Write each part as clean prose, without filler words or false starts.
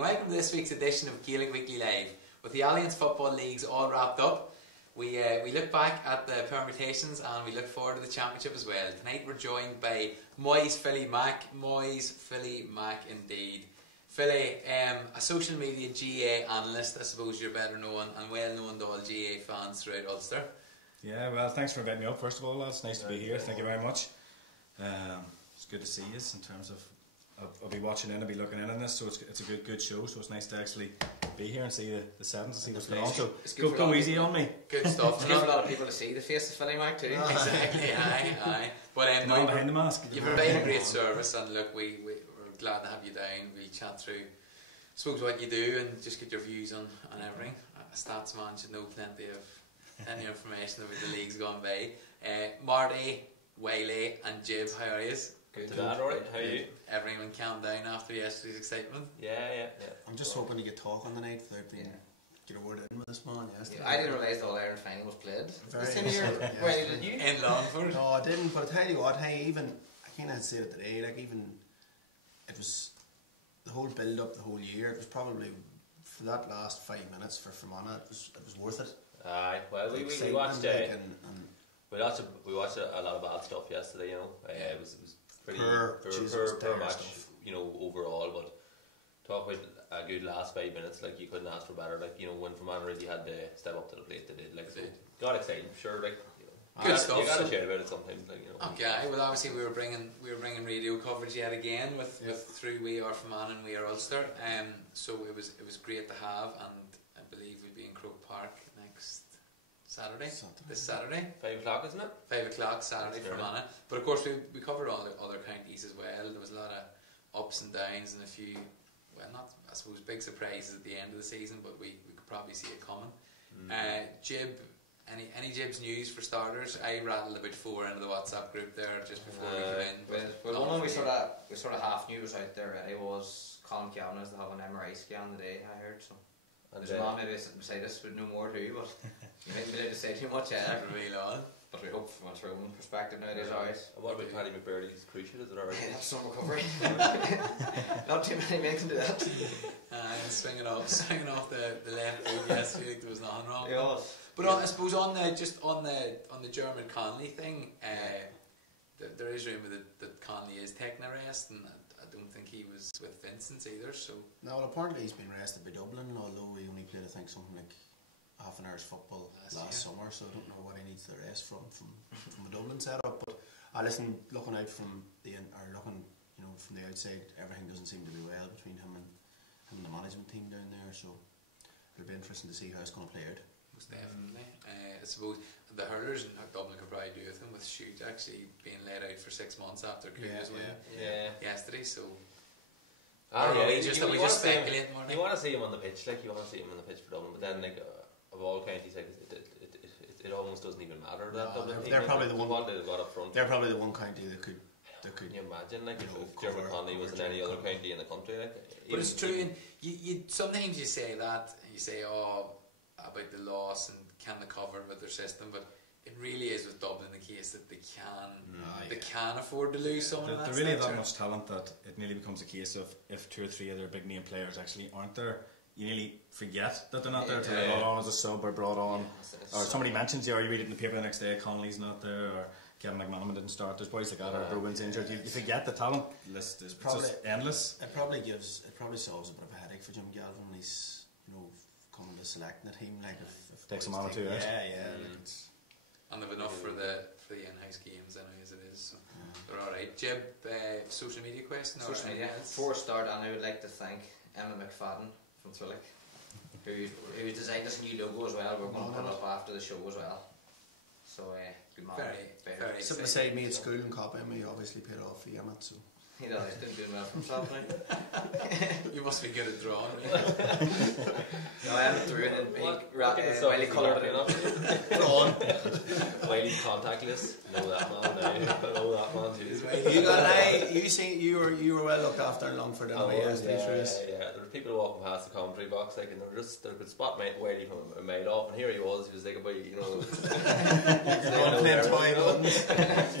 and welcome to this week's edition of Gaelic Weekly Live. With the Alliance Football Leagues all wrapped up, we look back at the permutations and we look forward to the championship as well. Tonight we're joined by Moyes Philly Mac. Moyes Philly Mac indeed. Philly, a social media GA analyst, I suppose you're better known and well known to all GA fans throughout Ulster. Yeah, well, thanks for inviting me up first of all, lads. It's nice to be here, thank you very much. It's good to see you in terms of I'll be watching in, I'll be looking in on this, so it's a good show, so it's nice to actually be here and see the sevens and see what's going on, so go easy on me. Good stuff. It's good for a lot of people to see the face of Philly Mac too. Exactly, aye. But no, behind the mask. You provide a great service, and look, we're glad to have you down. We'll chat through, I suppose, what you do and just get your views on everything. A stats man should know plenty of information about the leagues gone by. Marty, Wiley and Jib, how are you? Good. Alright, how are you? Everyone calmed down after yesterday's excitement? Yeah. I'm just hoping to get talking tonight without being get a word in with this man yesterday. I didn't realise the All-Ireland final was played. Very Where did you? In Longford? No, I didn't, but I tell you what, I kind of said it today, like even, it was the whole build-up the whole year, it was probably, for that last 5 minutes for Fermanagh, it was worth it. Aye, well we watched we watched a lot of bad stuff yesterday, you know. It was pretty poor match, stuff. You know, overall, but talk about a good last 5 minutes, like you couldn't ask for better, like, you know, when Fermanagh really had to step up to the plate, they did, like, so got exciting, sure, like, you know. Good stuff. You gotta share about it sometimes, like, you know. Okay, well obviously we were bringing radio coverage yet again with through We Are Fermanagh and We Are Ulster, so it was great to have, and I believe we'll be in Croke Park next Saturday. This Saturday. 5 o'clock, isn't it? 5 o'clock Saturday for Fermanagh. But of course we covered all the other counties as well. There was a lot of ups and downs and a few, well, not I suppose big surprises at the end of the season, but we could probably see it coming. Jib, any Jib's news for starters? I rattled about 4 into the WhatsApp group there just before we came in. Well, one we sort of half knew was out there already was Colin Cavan has to have an MRI scan today, I heard, so. There's a man maybe sitting beside us with no more to do, but you mightn't be able to say too much yet. But we hope from a Tyrone perspective nowadays, alright. What about Paddy McBurley's cruciate? Is it alright? That's some recovery. Not too many men can do that. Swinging off the left foot yesterday, like there was nothing wrong. Yeah. But I suppose on the German Conley thing, there is rumour that Conley is taking a rest, and I don't think he was with Vincent's either. So no, well, apparently he's been rested by Dublin, although he only played, I think, something like half an hour's football last summer, so I don't know what he needs the rest from a Dublin setup. But listen, looking out from from the outside, everything doesn't seem to be well between him and the management team down there. So it'll be interesting to see how it's going to play out. Most definitely. I suppose the hurlers in Dublin could probably do with him, with Shoot actually being let out for 6 months after Cooley's win yesterday. So. We just speculating more. You want to see him on the pitch, like you want to see him on the pitch for Dublin, but then like of all counties, like it almost doesn't even matter. That Dublin they're probably the one. Got up front. They're probably the one county that could. Can you imagine, like, if German Conley was in any other county in the country, like? But it's true, and you sometimes you say that, you say about the loss and can they cover with their system, but it really is with Dublin the case that they can afford to lose someone. They really have that much talent that it nearly becomes a case of if 2 or 3 other big name players actually aren't there, you nearly forget that they're not there till they're brought on as a sub or brought on, or somebody mentions you, or you read it in the paper the next day, Connolly's not there, or Kevin McManaman didn't start. There's boys like that, or Bruin's injured. You forget the talent list is just endless. It probably solves a bit of a headache for Jim Galvin when he's coming to selecting the team. Like if takes a man or two out. And they've enough for the in-house games anyway as it is. So they're all right. Jib, social media question. Social media. For a start, and I would like to thank Emma McFadden from Thrillick, who designed this new logo as well. We're going to put it up after the show as well. So good man. Very sitting beside me at school and copying me, obviously paid off for Emmett, so he's been doing well for himself now. You must be good at drawing. No, I haven't drew it in Wiley coloured it up. Drawn. Wiley's contactless. Know that man too. You got an eye. you were well looked after in Longford anyway. There were people walking past the commentary box, like, and they could spot Wiley from a mile off, and here he was like about, playing toy guns.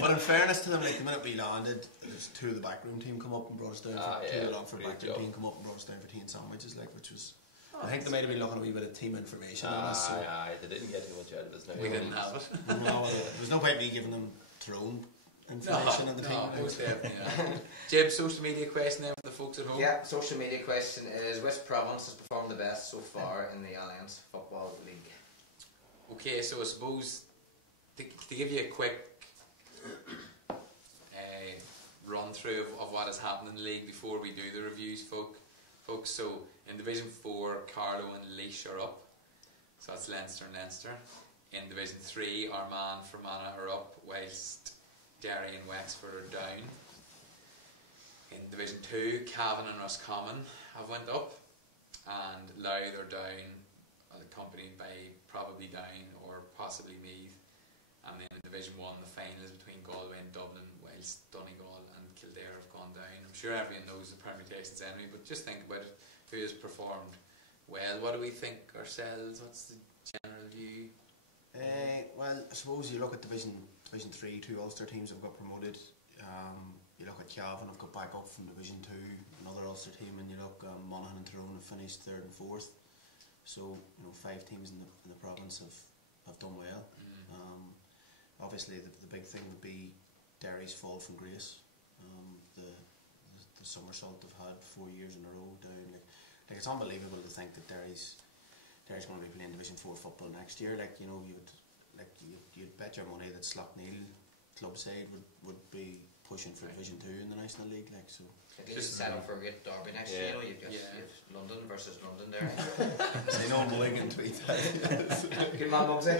But in fairness to them, like the minute we landed, there's two of the backroom team come up and brought us down. Two of the Longford backroom team come up and brought us down for tea and sandwiches, like, which was. I think they might have been looking a wee bit of team information on us. So. They didn't get too much out of us now. We didn't have it. No, there was no point me giving them Tyrone information on the team. No, most definitely not. Jib, social media question then for the folks at home? Yeah, social media question is which province has performed the best so far in the Alliance Football League? Okay, so I suppose to give you a quick run through of what has happened in the league before we do the reviews, folks. So in Division 4, Carlow and Laois are up. So that's Leinster and Leinster. In Division 3, Armagh and Fermanagh are up, whilst Derry and Wexford are down. In Division 2, Cavan and Roscommon have went up, and Louth are down, accompanied by probably Down or possibly Meath. And then in Division 1, the final is between Galway and Dublin, whilst Donegal and Kildare have gone down. I'm sure everyone knows the permutations anyway, but just think about it. Who has performed well? What do we think ourselves? What's the general view? Well, I suppose you look at Division 3, two Ulster teams have got promoted. You look at Cavan have got back up from Division 2, another Ulster team, and you look Monaghan and Tyrone have finished 3rd and 4th. So 5 teams in the province have done well. Obviously, the big thing would be Derry's fall from grace. The somersault they've had 4 years in a row down. Like it's unbelievable to think that Derry's going to be playing Division 4 football next year. You'd bet your money that Slaughtneil club side would be pushing for Division 2 in the National League. So just set up for a great derby next year. You've London versus London there. Say no Mulligan tweet. Good man, Mugsy.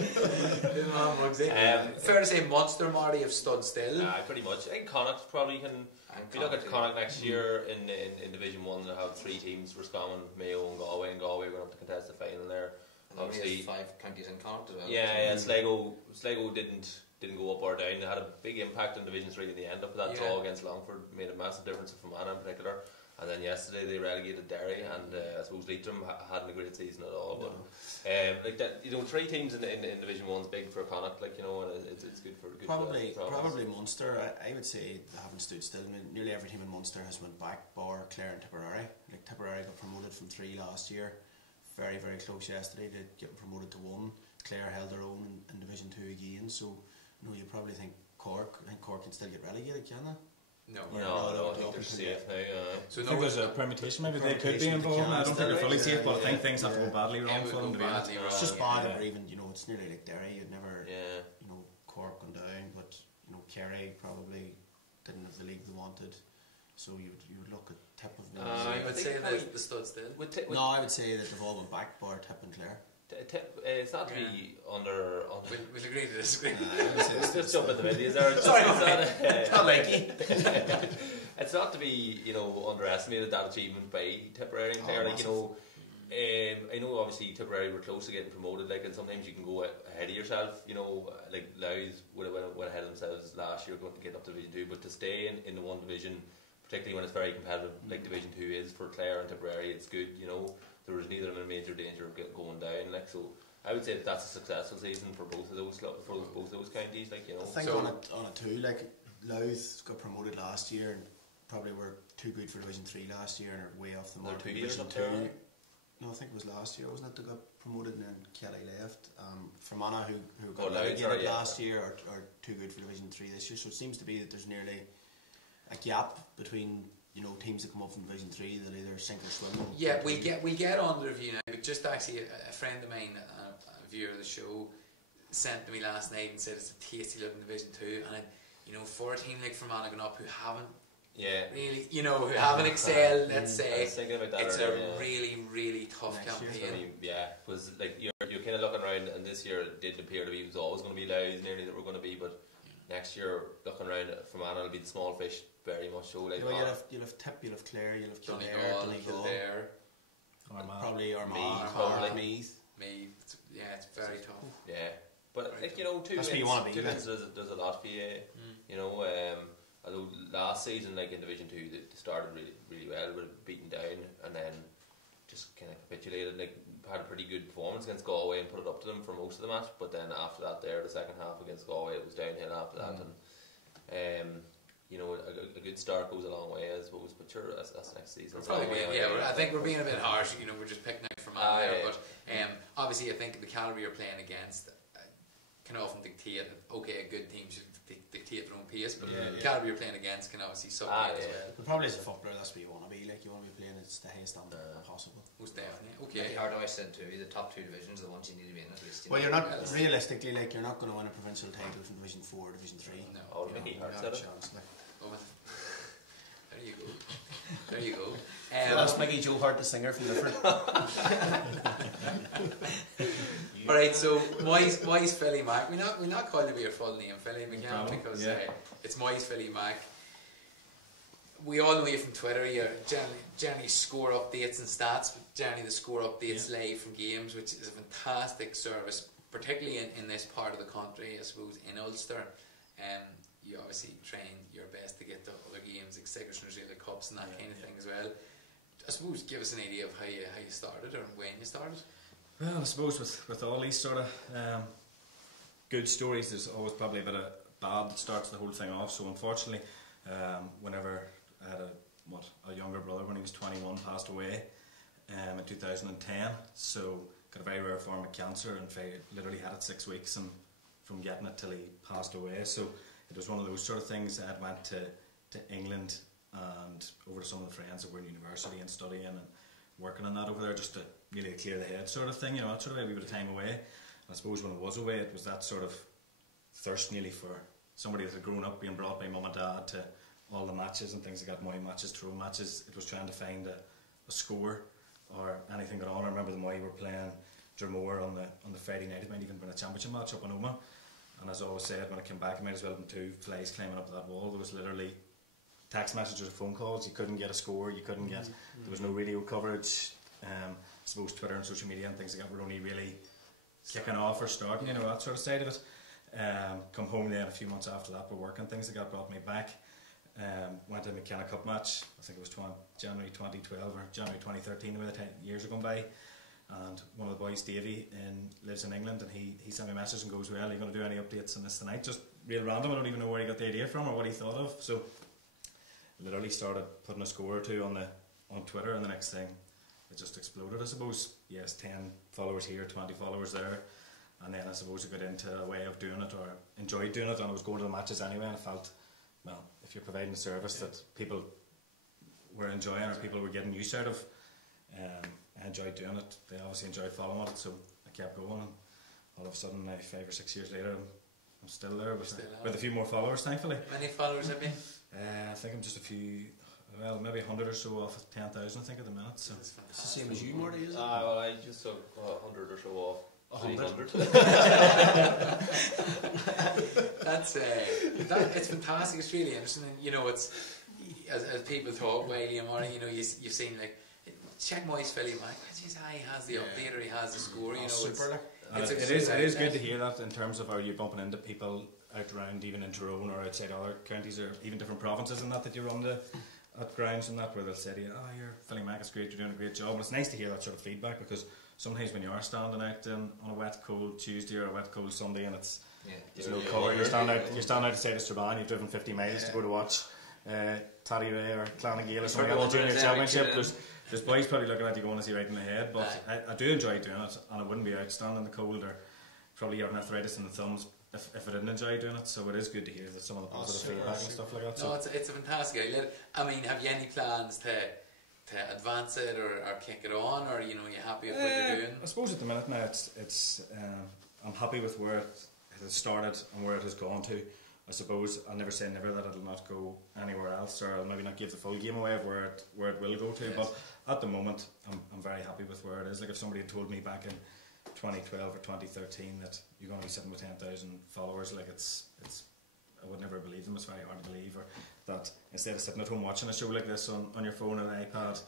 Fair to say Munster, Marty, have stood still. Pretty much. I think Connacht probably can. If you look at Connacht next year in Division 1, they'll have 3 teams: Roscommon, Mayo, and Galway. And Galway going up to contest the final there. And obviously 5 counties in Connacht as well. Yeah. Sligo didn't go up or down. They had a big impact on Division 3 in the end. Up with that draw against Longford made a massive difference for Fermanagh in particular. And then yesterday they relegated Derry, and I suppose Leitrim hadn't a great season at all. But 3 teams in Division 1 is big for Connacht. And it's good for probably Munster. I would say they haven't stood still. I mean, nearly every team in Munster has went back, bar Clare and Tipperary. Tipperary got promoted from 3 last year. Very, very close yesterday to getting promoted to 1. Clare held their own in Division 2 again. So you probably think Cork. I think Cork can still get relegated, can they? No, I think they're safe now. So I think there's a permutation. Maybe they could be involved. I don't think they're fully safe, but I think things have to go badly wrong for them to be honest. It's just bad, or even it's nearly like Derry. You'd never, Cork gone down, but Kerry probably didn't have the league they wanted. So you would look at Tip of I would say the stood still. No, I would say that they've all went back, bar Tip and Clare. It's not to be under. We'll agree to disagree. Just jump in the middle. Sorry, not likey. It's not to be underestimated, that achievement by Tipperary and Clare. I know obviously Tipperary were close to getting promoted. And sometimes you can go ahead of yourself. Louth would have went ahead of themselves last year going to get up to Division 2, but to stay in the 1 division, particularly when it's very competitive, like Division 2 is for Clare and Tipperary, it's good. There was neither of them in major danger of going down. So I would say that's a successful season for both of those counties. I think on it too. Louth got promoted last year and probably were too good for Division 3 last year and are way off the mark. Division 2. No, I think it was last year, wasn't it? They got promoted and then Kelly left. Fermanagh, who got relegated last year, are too good for Division 3 this year. So it seems to be that there's nearly a gap between teams that come up from Division 3 that either sink or swim. Yeah, we get on the review now, but just actually a friend of mine, a viewer of the show, sent to me last night and said it's a tasty looking Division 2, and for a team like Fermanagh going up who haven't really, who haven't excelled, let's say, it's a really, really tough campaign. Was you're kind of looking around, and this year it did appear to be, it was always going to be Louth nearly that we're going to be, but next year looking around, Fermanagh will be the small fish. Very much so. You'll have Tip, you'll have Clare, you'll have Kildare, probably Armagh, Meath. It's very tough. Yeah, but 2 wins, you want to be. 2 wins, there's a lot for you. although last season, like in Division 2, they started really well, were beaten down, and then just kind of capitulated. Like had a pretty good performance against Galway and put it up to them for most of the match. But then after that, the second half against Galway, it was downhill after that, and you know, a good start goes a long way, I suppose. But sure, that's next season. I think we're being a bit harsh. You know, we're just picking out from out there. But obviously, I think the calibre you're playing against can often dictate. Okay, a good team should dictate their own pace, but the calibre you're playing against can obviously supplement as well. But probably as a footballer, that's what you want to be. Like you want to be playing at the highest standard possible. Most definitely. Okay. Hard to said too. The top 2 divisions are the ones you need to be in at least. Well, you're not realistically like you're not going to win a provincial title from Division 4 or Division 3. No. Oh, you know, not a chance. Like. Oh, there you go. There you go. That's Mickey Joe Hart, the singer from Different. Alright, so Moyes Philly Mac. We're not calling to be your full name, Philly McCann, because it's Moyes Philly Mac. We all know you from Twitter. You generally score updates and stats, but generally the score updates live from games, which is a fantastic service, particularly in this part of the country, I suppose, in Ulster. You obviously train your best to get to other games like Sigerson Real Cups and that kind of thing as well. I suppose give us an idea of how you started or when you started. Well, I suppose with all these sort of good stories, there's always probably a bit of bad that starts the whole thing off. So unfortunately, whenever I had a younger brother when he was 21 passed away in 2010. So got a very rare form of cancer and literally had it 6 weeks and from getting it till he passed away. So it was one of those sort of things. I went to England and over to some of the friends that were in university and studying and working on that over there just to really clear the head sort of thing, you know, that sort of a wee bit of time away. And I suppose when I was away, it was that sort of thirst nearly for somebody that had grown up being brought by mum and dad to all the matches and things like that, Moy matches, Tyrone matches. It was trying to find a score or anything going on. I remember the Moy were playing Dromore on the Friday night. It might even been a championship match up in Oma. And as I always said, when I came back, it might as well have been 2 flies climbing up that wall. There was literally text messages or phone calls. You couldn't get a score. You couldn't get. There was no radio coverage. I suppose Twitter and social media and things like that were only really kicking off or starting. You know, that sort of side of it. Come home then a few months after that, we're working things that got brought me back. Went to the McKenna Cup match. I think it was January 2012 or January 2013. The way the years are gone by. And one of the boys, Davey, lives in England, and he sent me a message and goes, "Well, are you going to do any updates on this tonight?" Just real random. I don't even know where he got the idea from or what he thought of. So literally started putting a score or two on Twitter, and the next thing it just exploded. I suppose 10 followers here, 20 followers there, and then I suppose I got into a way of doing it or enjoyed doing it, and I was going to the matches anyway, and I felt, well, if you're providing a service that people were enjoying or people were getting use out of, I enjoyed doing it. They obviously enjoyed following it, so I kept going, and all of a sudden 5 or 6 years later I'm still there with a few more followers, thankfully. Many followers have you? I think I'm just a few, well, maybe 100 or so off of 10,000 I think at the minute. So it's the same as you, Marty, is it? Well, I just took 100 or so off. 100. That's it's fantastic. It's really interesting. And, you know, it's as people talk, Wiley and Marty, you know, you've seen like check Moyes Philly Mac. He has the update or he has the score. You know, super. It is good to hear that in terms of are you bumping into people out around even in Tyrone or outside other counties or even different provinces and that you run at grounds and that where they'll say to you, "Oh, you're Philly Mac, it's great, you're doing a great job." And it's nice to hear that sort of feedback because sometimes when you are standing out on a wet cold Tuesday or a wet cold Sunday and there's no cover, you're standing out outside of Strabane, you've driven 50 miles to go to watch Taddy Ray or Clonagale or something like that, the junior championship. There's boys probably looking at you going, "Is he right in the head?" But I do enjoy doing it, and I wouldn't be out standing in the cold or probably having arthritis in the thumbs if I didn't enjoy doing it. So it is good to hear that some of the positive feedback and stuff like that. So. No, it's a fantastic idea. I mean, have you any plans to advance it or kick it on, or you know, are you happy with what you're doing? I suppose at the minute now it's I'm happy with where it has started and where it has gone to. I suppose I'll never say never that it'll not go anywhere else, or I'll maybe not give the full game away of where it will go to. Yes. But at the moment, I'm very happy with where it is. Like if somebody had told me back in 2012 or 2013 that you're going to be sitting with 10,000 followers, like it's I would never believe them. It's very hard to believe, or that instead of sitting at home watching a show like this on your phone or an iPad,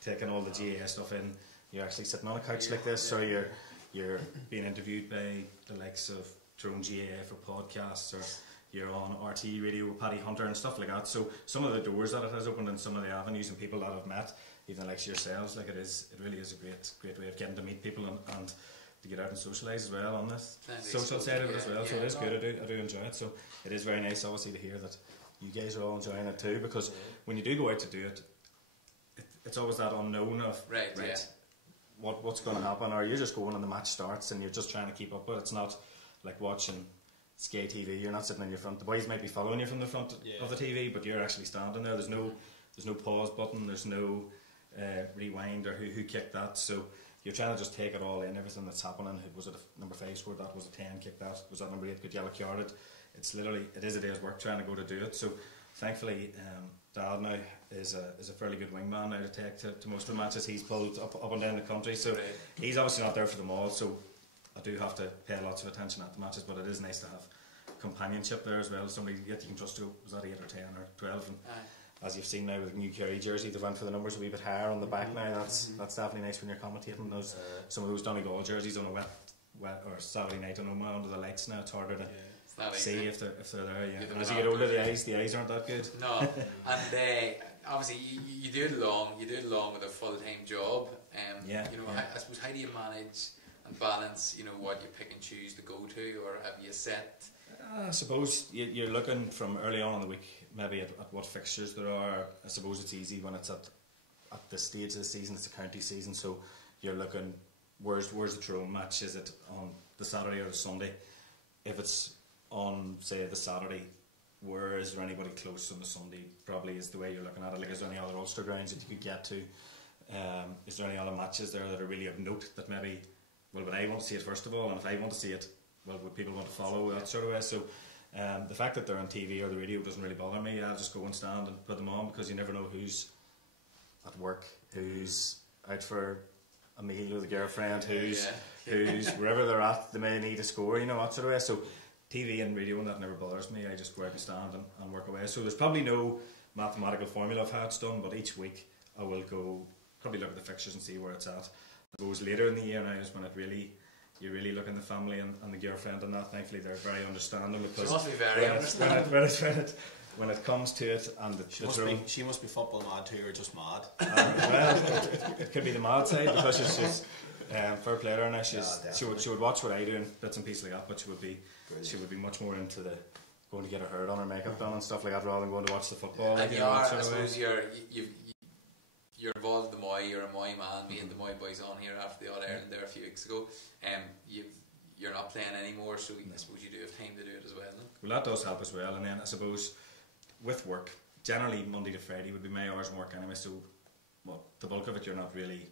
taking all the GAA stuff in, you're actually sitting on a couch like this, or you're being interviewed by the likes of Tyrone GAA for podcasts, or you're on RT radio with Paddy Hunter and stuff like that. So some of the doors that it has opened and some of the avenues and people that I've met, even like yourselves, like it really is a great way of getting to meet people and to get out and socialise as well on this social side of it as well. So it is good. I do enjoy it. So it is very nice, obviously, to hear that you guys are all enjoying it too, because when you do go out to do it, it's always that unknown of what's going to happen, or you're just going and the match starts and you're just trying to keep up with it. It's not like watching Sky TV. You're not sitting in your front. The boys might be following you from the front of the TV, but you're actually standing there. There's no pause button. There's no rewind or who kicked that. So you're trying to just take it all in, everything that's happening. Was it number 5 scored that? Was it 10 kicked that? Was that number 8 got yellow carded? It is a day's work trying to go to do it. So thankfully, Dad now is a fairly good wingman now to take to most of the matches. He's pulled up and down the country, so he's obviously not there for them all. So I do have to pay lots of attention at the matches, but it is nice to have companionship there as well. Somebody you can trust to. Was that 8 or 10 or 12? And as you've seen now with the new Kerry jersey, they went for the numbers a wee bit higher on the back now. That's definitely nice when you're commentating those. Some of those Donegal jerseys on a wet or Saturday night on Oma under the lights now. It's harder to see if they're there. Yeah. And as you get older, the eyes aren't that good. No, and obviously you do it along with a full-time job. You know, I suppose, how do you manage and balance, you know, what you pick and choose to go to, or have you set? I suppose you're looking from early on in the week, maybe at what fixtures there are. I suppose it's easy when it's at this stage of the season. It's a county season, so you're looking where's the Tyrone match? Is it on the Saturday or the Sunday? If it's on, say, the Saturday, where is there anybody close on the Sunday? Probably is the way you're looking at it. Like, is there any other Ulster grounds that you could get to? Is there any other matches there that are really of note that maybe, well, would I want to see it first of all, and if I want to see it, well, would people want to follow that sort of way? So the fact that they're on TV or the radio doesn't really bother me. I'll just go and stand and put them on, because you never know who's at work, who's out for a meal with a girlfriend, who's wherever they're at, they may need a score, you know, that sort of way. So TV and radio, and that never bothers me. I just go out and stand and work away. So there's probably no mathematical formula of how it's done, but each week I will go probably look at the fixtures and see where it's at. I suppose later in the year now is when you really look in the family and the girlfriend and that. Thankfully they're very understanding, because she must be very understanding when it comes to it, and she must be football mad too, or just mad. Well, it could be the mad side, because she's fair player now. She would watch what I do and bits and pieces like that, but she would be much more into the going to get her hair done or makeup done and stuff like that, rather than going to watch the football. And I suppose you're involved in the Moy. You're a Moy man. We had the Moy boys on here after the All Ireland there a few weeks ago. You're not playing anymore, so I suppose you do have time to do it as well. No? Well, that does help as well. And then I suppose with work, generally Monday to Friday would be my hours of work anyway. So, well, the bulk of it you're not really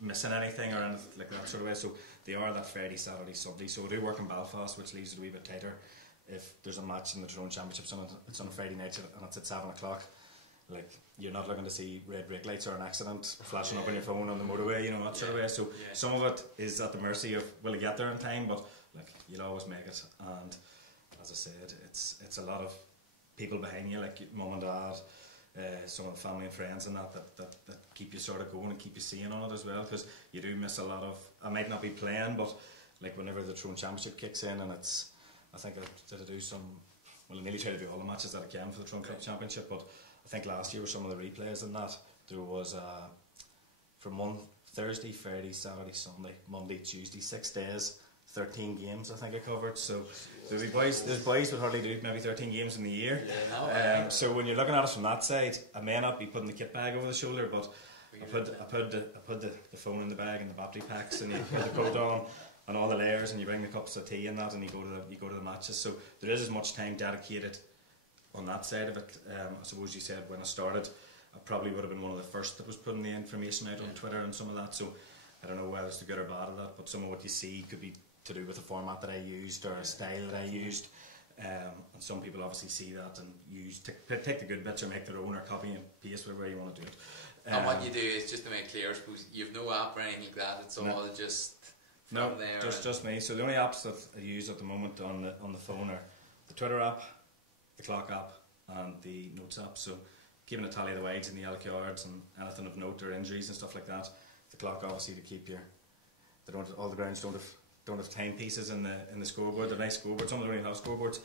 missing anything or anything like that sort of way. So they are that Friday, Saturday, Sunday. So I do work in Belfast, which leaves it a wee bit tighter. If there's a match in the Tyrone Championships and it's on a Friday night and it's at 7 o'clock, like, you're not looking to see red brake lights or an accident flashing up on your phone on the motorway, you know, that sort of way. So some of it is at the mercy of, will you get there in time, but like, you'll always make it. And as I said, it's a lot of people behind you, like mum and dad, some of the family and friends and that keep you sort of going and keep you seeing on it as well, because you do miss a lot of, I might not be playing, but like whenever the Tyrone Championship kicks in, and I think I did do some, well, I nearly try to do all the matches that I can for the Tyrone Club Championship, but I think last year with some of the replays and that, there was from Thursday, Friday, Saturday, Sunday, Monday, Tuesday, 6 days, 13 games I think I covered. So there's boys that hardly do maybe 13 games in the year. So when you're looking at it from that side, I may not be putting the kit bag over the shoulder, but I put the phone in the bag and the battery packs, and you put the coat on and all the layers, and you bring the cups of tea and that, and you go to the matches. So there is as much time dedicated on that side of it. I suppose you said when I started, I probably would have been one of the first that was putting the information out on Twitter and some of that, so I don't know whether it's the good or bad of that, but some of what you see could be to do with the format that I used or a style that I used, and some people obviously see that and take the good bits or make their own or copy and paste whatever you want to do it. And what you do is, just to make clear, I suppose you've no app or anything like that, it's all just from there. Just me. So the only apps that I use at the moment on the phone are the Twitter app, the clock app, and the notes app. So keeping a tally of the wides and the elk yards and anything of note or injuries and stuff like that. The clock obviously to keep all the grounds don't have timepieces in the scoreboard. They're nice scoreboards. Some of them don't even have scoreboards.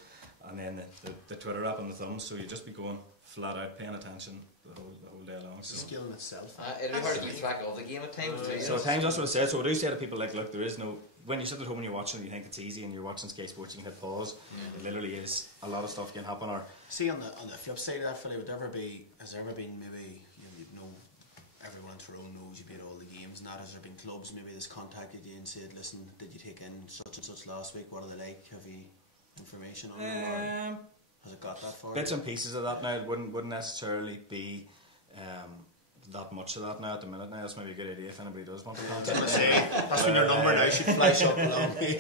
and then the Twitter app and the thumbs, so you just be going flat out, paying attention the whole day long. So skill in itself. It'll be hard to keep track of the game at times. So at times that's what I said. So I do say to people, like, look, there is no, when you sit at home and you're watching and you think it's easy and you're watching Sky Sports and you hit pause, it literally is. A lot of stuff can happen. Or see, on the flip side of that, Philly, has there ever been maybe, you know, everyone in Tyrone knows you played all the games and that, has there been clubs maybe that's contacted you and said, listen, did you take in such and such last week, what are they like, have you information on them, or has it got that far? Bits and pieces of that now. It wouldn't necessarily be that much of that now at the minute. Now that's maybe a good idea if anybody does want to contact us. That's when your number now should flash up along me.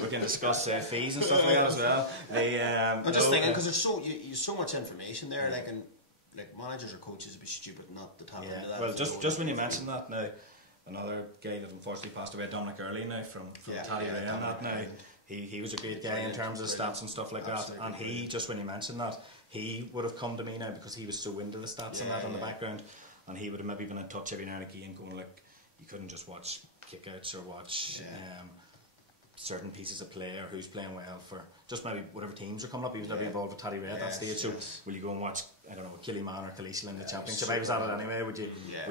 We can discuss fees and stuff like that as well. I'm just thinking, because there's so much information there, like, and like managers or coaches would be stupid not to tap into that. Well, just when you mentioned that now, another guy that unfortunately passed away, Dominic Early now from Tyrone, that now. He was a great guy in terms of stats and stuff like that, and he, just when you mentioned that, he would have come to me now because he was so into the stats and that in the background, and he would have maybe been in touch every now and again going, like, you couldn't just watch kickouts or watch certain pieces of play or who's playing well for just maybe whatever teams are coming up. He was maybe involved with Taddy Ray at that stage, so will you go and watch, I don't know, Killyman or Killeshill in the championship? I was at it anyway. Would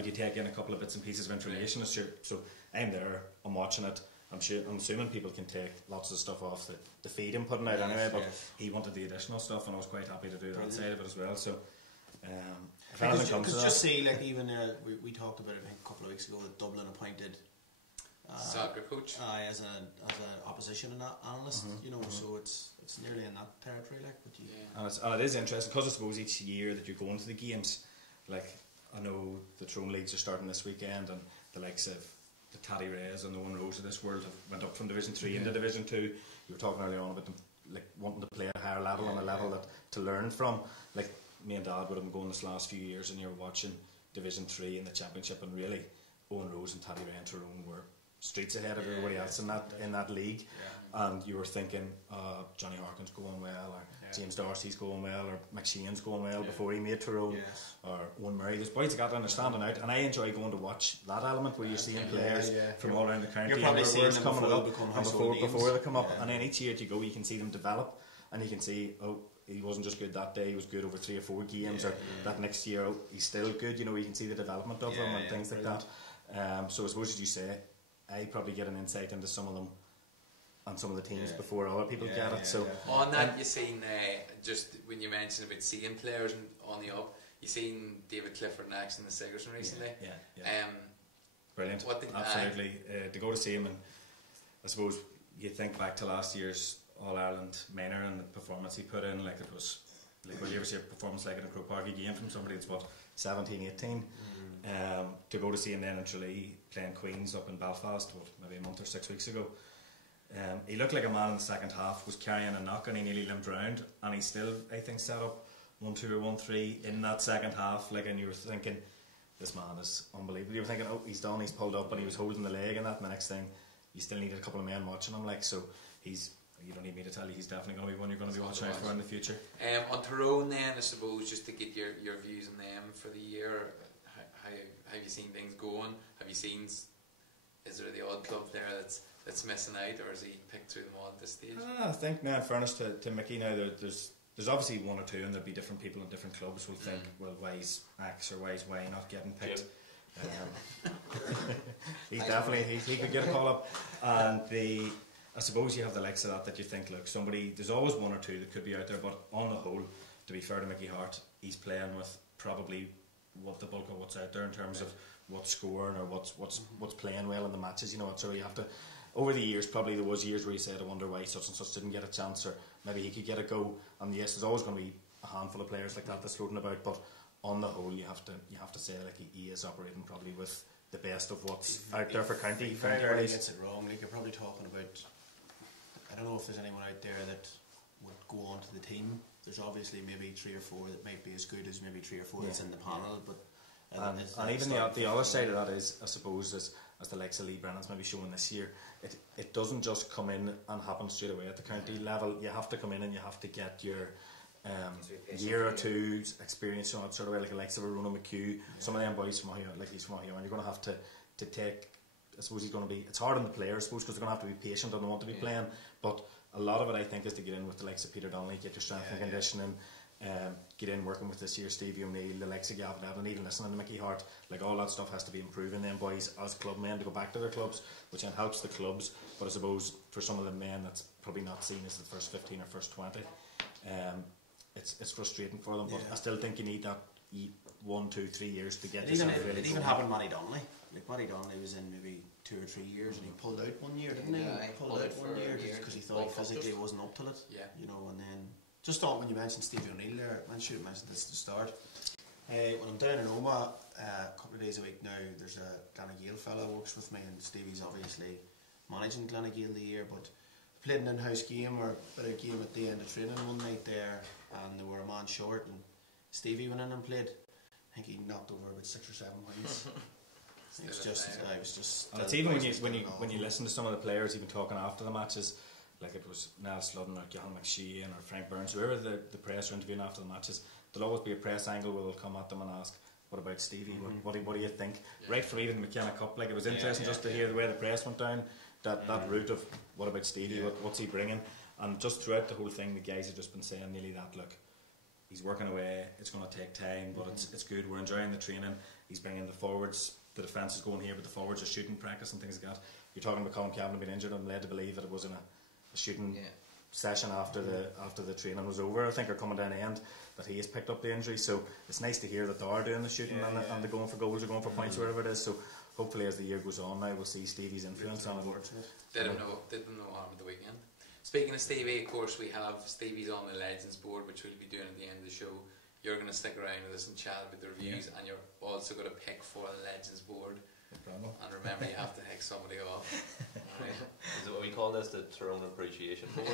you take in a couple of bits and pieces of information? So I'm there, I'm watching it. I'm assuming people can take lots of stuff off the feed I'm putting out anyway, but he wanted the additional stuff and I was quite happy to do that side of it as well. So if anything comes to that, just see, like, even we talked about it, I think, a couple of weeks ago, that Dublin appointed soccer coach as an opposition analyst, you know, so it's nearly in that territory, like. And it is interesting because I suppose each year that you're going to the games, like, I know the Tyrone leagues are starting this weekend, and the likes of the Taddy Rays and the One Rose of this world have went up from Division 3 into Division 2. You were talking earlier on about them, like, wanting to play at a higher level, and a level that to learn from. Like, me and Dad would have been going this last few years, and you were watching Division 3 in the Championship, and really Owen Rose and Taddy Ray and Tyrone were streets ahead of everybody else in that league, and you were thinking, Johnny Harkin's going well, or James Darcy's going well, or McShane's going well before he made Tyrone, or Owen Murray. There's boys that got understanding out, and I enjoy going to watch that element where you're seeing players from all around the county. You're probably seeing them coming up before they come up, and then each year you go, you can see them develop, and you can see, he wasn't just good that day, he was good over 3 or 4 games, or that next year, he's still good. You know, you can see the development of them and things like that. So I suppose, as you say, I probably get an insight into some of them and some of the teams before other people get it. So on that, you seen just when you mentioned about seeing players on the up, you seen David Clifford in action in the Sigerson recently. Brilliant. Absolutely. To go to see him, and I suppose you think back to last year's All Ireland minor and the performance he put in, like, it was like, will you ever see a performance like it in Croke Park again from somebody that's 17, 18? To go to see him then in Tralee playing Queens up in Belfast, maybe a month or 6 weeks ago, he looked like a man in the second half, was carrying a knock and he nearly limped round, and he still, I think, set up 1-2 or 1-3 in that second half, like, and you were thinking, this man is unbelievable. You were thinking, oh, he's done, he's pulled up, and he was holding the leg and that, and the next thing, you still needed a couple of men watching him, like, so you don't need me to tell you, he's definitely going to be one you're going to be watching out for in the future. On Tyrone then, I suppose, just to get your views on them for the year, how have you seen things going? Have you seen, is there the odd club there that's missing out, or has he picked through them all at this stage? I think now, in fairness to Mickey, now there's obviously one or two, and there'll be different people in different clubs will think, well, why is X or why is Y not getting picked? He's definitely, he could get a call up, and I suppose you have the likes of that you think, look, there's always one or two that could be out there, but on the whole, to be fair to Mickey Hart, he's playing with probably what the bulk of what's out there in terms of what's scoring or what's playing well in the matches, you know. So you have to, over the years, probably there was years where he said, I wonder why such and such didn't get a chance, or maybe he could get a go. And yes, there's always going to be a handful of players like that that's floating about, but on the whole, you have to say, like, he is operating probably with the best of what's out there for county. He very rarely gets it wrong. Like, you're probably talking about, I don't know if there's anyone out there that would go on to the team. There's obviously maybe 3 or 4 that might be as good as maybe 3 or 4 that's in the panel, but and even the other side of that is, I suppose, as the likes of Lee Brennan's maybe showing this year, it doesn't just come in and happen straight away at the county level. You have to come in and you have to get your year or two's experience on it, sort of way, like the likes of Ronan McHugh, some of them boys from Ohio, like he's from Ohio, and you're going to have to take, I suppose he's going to be, it's hard on the players, I suppose, because they're going to have to be patient and they want to be playing, but a lot of it I think is to get in with the likes of Peter Donnelly, get your strength and conditioning, get in working with this year Stevie O'Neill, the likes of Gavin Evans, even listening to Mickey Hart. Like, all that stuff has to be improving then, boys, as club men, to go back to their clubs, which then helps the clubs. But I suppose for some of the men that's probably not seen as the first 15 or first 20, it's frustrating for them. But I still think you need that 1, 2, 3 years to get this. It even happened Matty Donnelly. Like, Matty Donnelly was in maybe 2 or 3 years and he pulled out one year, didn't he? Yeah, He pulled out one year because he thought he physically wasn't up to it. Yeah. You know, and then just thought when you mentioned Stevie O'Neill there, I should have mentioned this at the start. When I'm down in Oma a couple of days a week now, there's a Glenagale fella who works with me, and Stevie's obviously managing Glenagale the year, but played an in-house game or a bit of game at the end of training one night there, and they were a man short, and Stevie went in and played. I think he knocked over about 6 or 7 points. It's just, and it's even when you listen to some of the players even talking after the matches, like it was Niall Sludden or John McShane or Frank Burns, whoever the press are interviewing after the matches, there'll always be a press angle where they'll come at them and ask, what about Stevie? What do you think? Right from even the McKenna Cup, like, it was interesting just to hear the way the press went down, that route of what about Stevie, what's he bringing? And just throughout the whole thing, the guys have just been saying nearly that, look, he's working away, it's going to take time, but it's good, we're enjoying the training, he's bringing the forwards, the defence is going here, but the forwards are shooting practice and things like that. You're talking about Colin Cavan being injured, I'm led to believe that it was in a shooting session after the training was over, I think, or coming down the end, that he has picked up the injury. So it's nice to hear that they are doing the shooting and they're going for goals or going for points, wherever it is. So hopefully as the year goes on now, we'll see Stevie's influence on it. Did him no harm at the weekend. Speaking of Stevie, of course, we have Stevie's on the Legends board, which we'll be doing at the end of the show. You're going to stick around with us and chat about the reviews, and you're also going to pick for the Legends board. And remember, you have to pick somebody off. Right. Is it what we call this, the Tyrone appreciation board?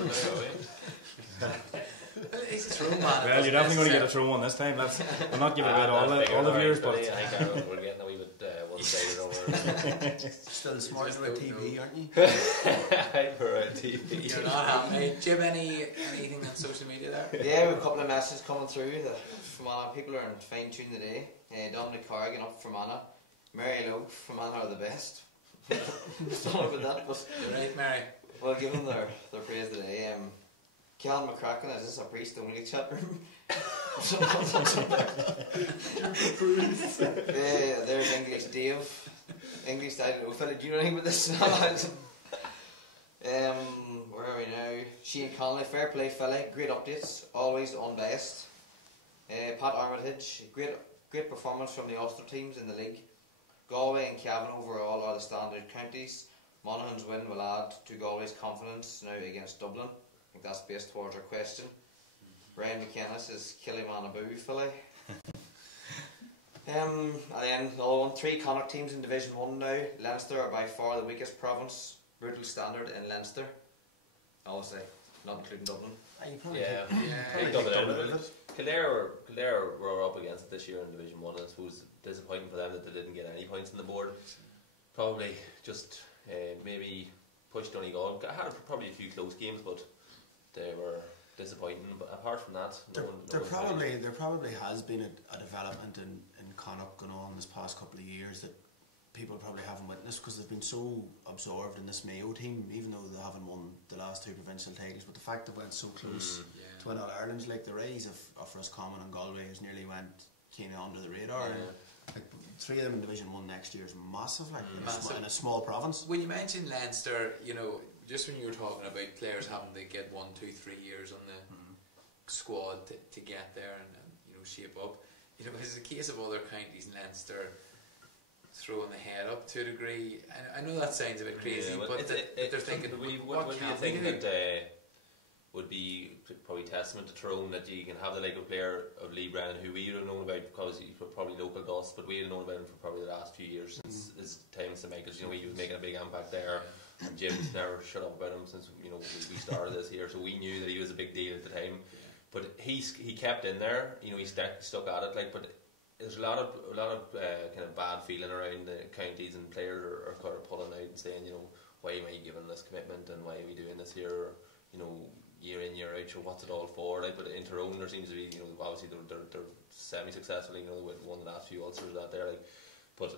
He's a Tyrone man. Well, you're definitely going to get a Tyrone one this time. We'll not give it away all of yours, but I think we're getting a wee bit one-sided over. Still smart about TV, aren't you? We're on TV. You're not happy. Do you have anything on social media there? Yeah, we have a couple of messages coming through from Anna. People are in fine tune today. Dominic Corrigan up from Anna. Mary Logue from Anna are the best. Sorry about that, but you're right, Mary. Well, give them their praise today. Cal McCracken, is this a priest only chat room? There's English Dave. English, I don't know, fella, do you know anything about this? Where are we now? Shane Connolly, fair play fella, great updates, always unbiased. Pat Armitage, great performance from the Ulster teams in the league. Galway and Cavan overall are the standard counties. Monaghan's win will add to Galway's confidence now against Dublin. I think that's based towards our question. Ryan McKenna says Killymanaboo, Philly. And then another one, 3 Connacht teams in Division 1 now. Leinster are by far the weakest province. Brutal standard in Leinster. Obviously, not including Dublin. Kildare were up against it this year in Division 1, and I suppose disappointing for them that they didn't get any points on the board. Probably just maybe pushed Donegal. Had probably a few close games, but they were disappointing. But apart from that, there probably has been a development in Connacht going on this past couple of years that people probably haven't witnessed because they've been so absorbed in this Mayo team, even though they haven't won the last 2 provincial titles. But the fact they went so close to win All Ireland's, like the rise of Roscommon and Galway has nearly came under the radar. Like 3 of them in Division 1 next year is massive, like in a small province. When you mentioned Leinster, you know, just when you were talking about players having to get 1, 2, 3 years on the squad to get there and you know, shape up, you know, it's a case of other counties in Leinster throwing the head up to a degree. I know that sounds a bit crazy, but they're thinking, what do you think that would be probably testament to Tyrone, that you can have the like of player of Lee Brennan, who we would have known about because he's probably local to us, but we had known about him for probably the last few years since his time to make, because you know, he was making a big impact there. And Jim's never shut up about him since, you know, we started this here, so we knew that he was a big deal at the time. But he kept in there, you know, he stuck at it. Like, but there's a lot of kind of bad feeling around the counties, and players are kind of pulling out and saying, you know, why am I giving this commitment and why are we doing this here? Or, you know, year in, year out, so what's it all for? Like, but in Tyrone there seems to be, you know, obviously they're semi-successful, you know, with one of the last few Ulsters out there, like, but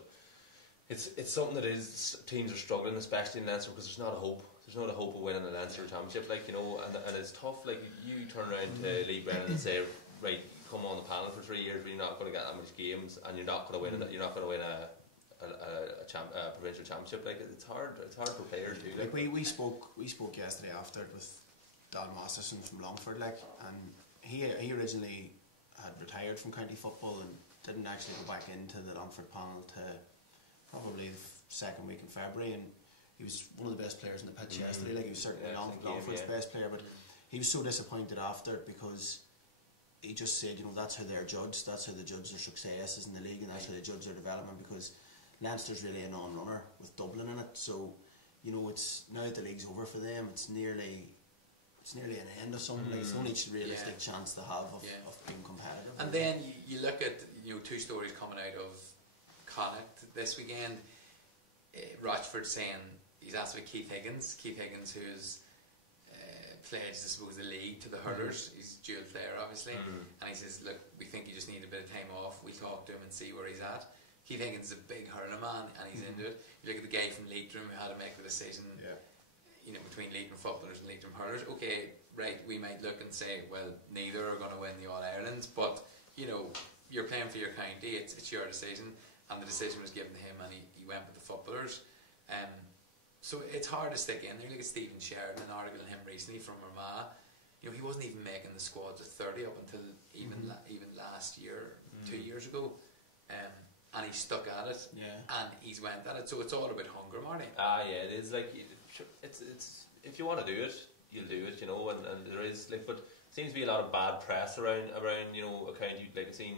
it's something that is, teams are struggling, especially in Leinster, because there's not a hope. there's not a hope of winning the Leinster Championship, like, you know, and it's tough. Like, you turn around to Lee Brennan and say, right, come on the panel for 3 years, but you're not going to get that much games, and you're not going to win. You're not going to win a provincial championship. Like, it's hard for players to do. Like, we spoke yesterday after with Dal Masterson from Longford, like, and he originally had retired from county football and didn't actually go back into the Longford panel to probably the second week in February, and he was one of the best players in the pitch yesterday. Like, he was certainly Longford's best player, but he was so disappointed after it because he just said, you know, that's how they're judged, that's how they judge their successes in the league, and that's how they judge their development, because Leinster's really a non-runner with Dublin in it. So, you know, it's now that the league's over for them, it's nearly an end of something. Like, it's the only realistic chance they have of being competitive. And then you look at, you know, two stories coming out of Connacht this weekend. Rochford saying he's asked about Keith Higgins, who's pledged, I suppose, the league to the hurlers. He's a dual player, obviously, and he says, look, we think you just need a bit of time off. We'll talk to him and see where he's at. Keith Higgins is a big hurler man, and he's into it. You look at the guy from Leitrim who had to make the decision, you know, between Leitrim footballers and Leitrim hurlers. Okay, right, we might look and say, well, neither are going to win the All-Ireland, but, you know, you're playing for your county, it's your decision, and the decision was given to him, and he went with the footballers. So it's hard to stick in there. Look at Stephen Sheridan, an article on him recently from Armagh. You know, he wasn't even making the squads at 30 up until even last year, 2 years ago. And he stuck at it, and he's went at it. So it's all about hunger, Marty. Yeah, it is. Like, it's if you want to do it, you'll do it, you know. And there is, like, but seems to be a lot of bad press around you know, a county. Like, I seen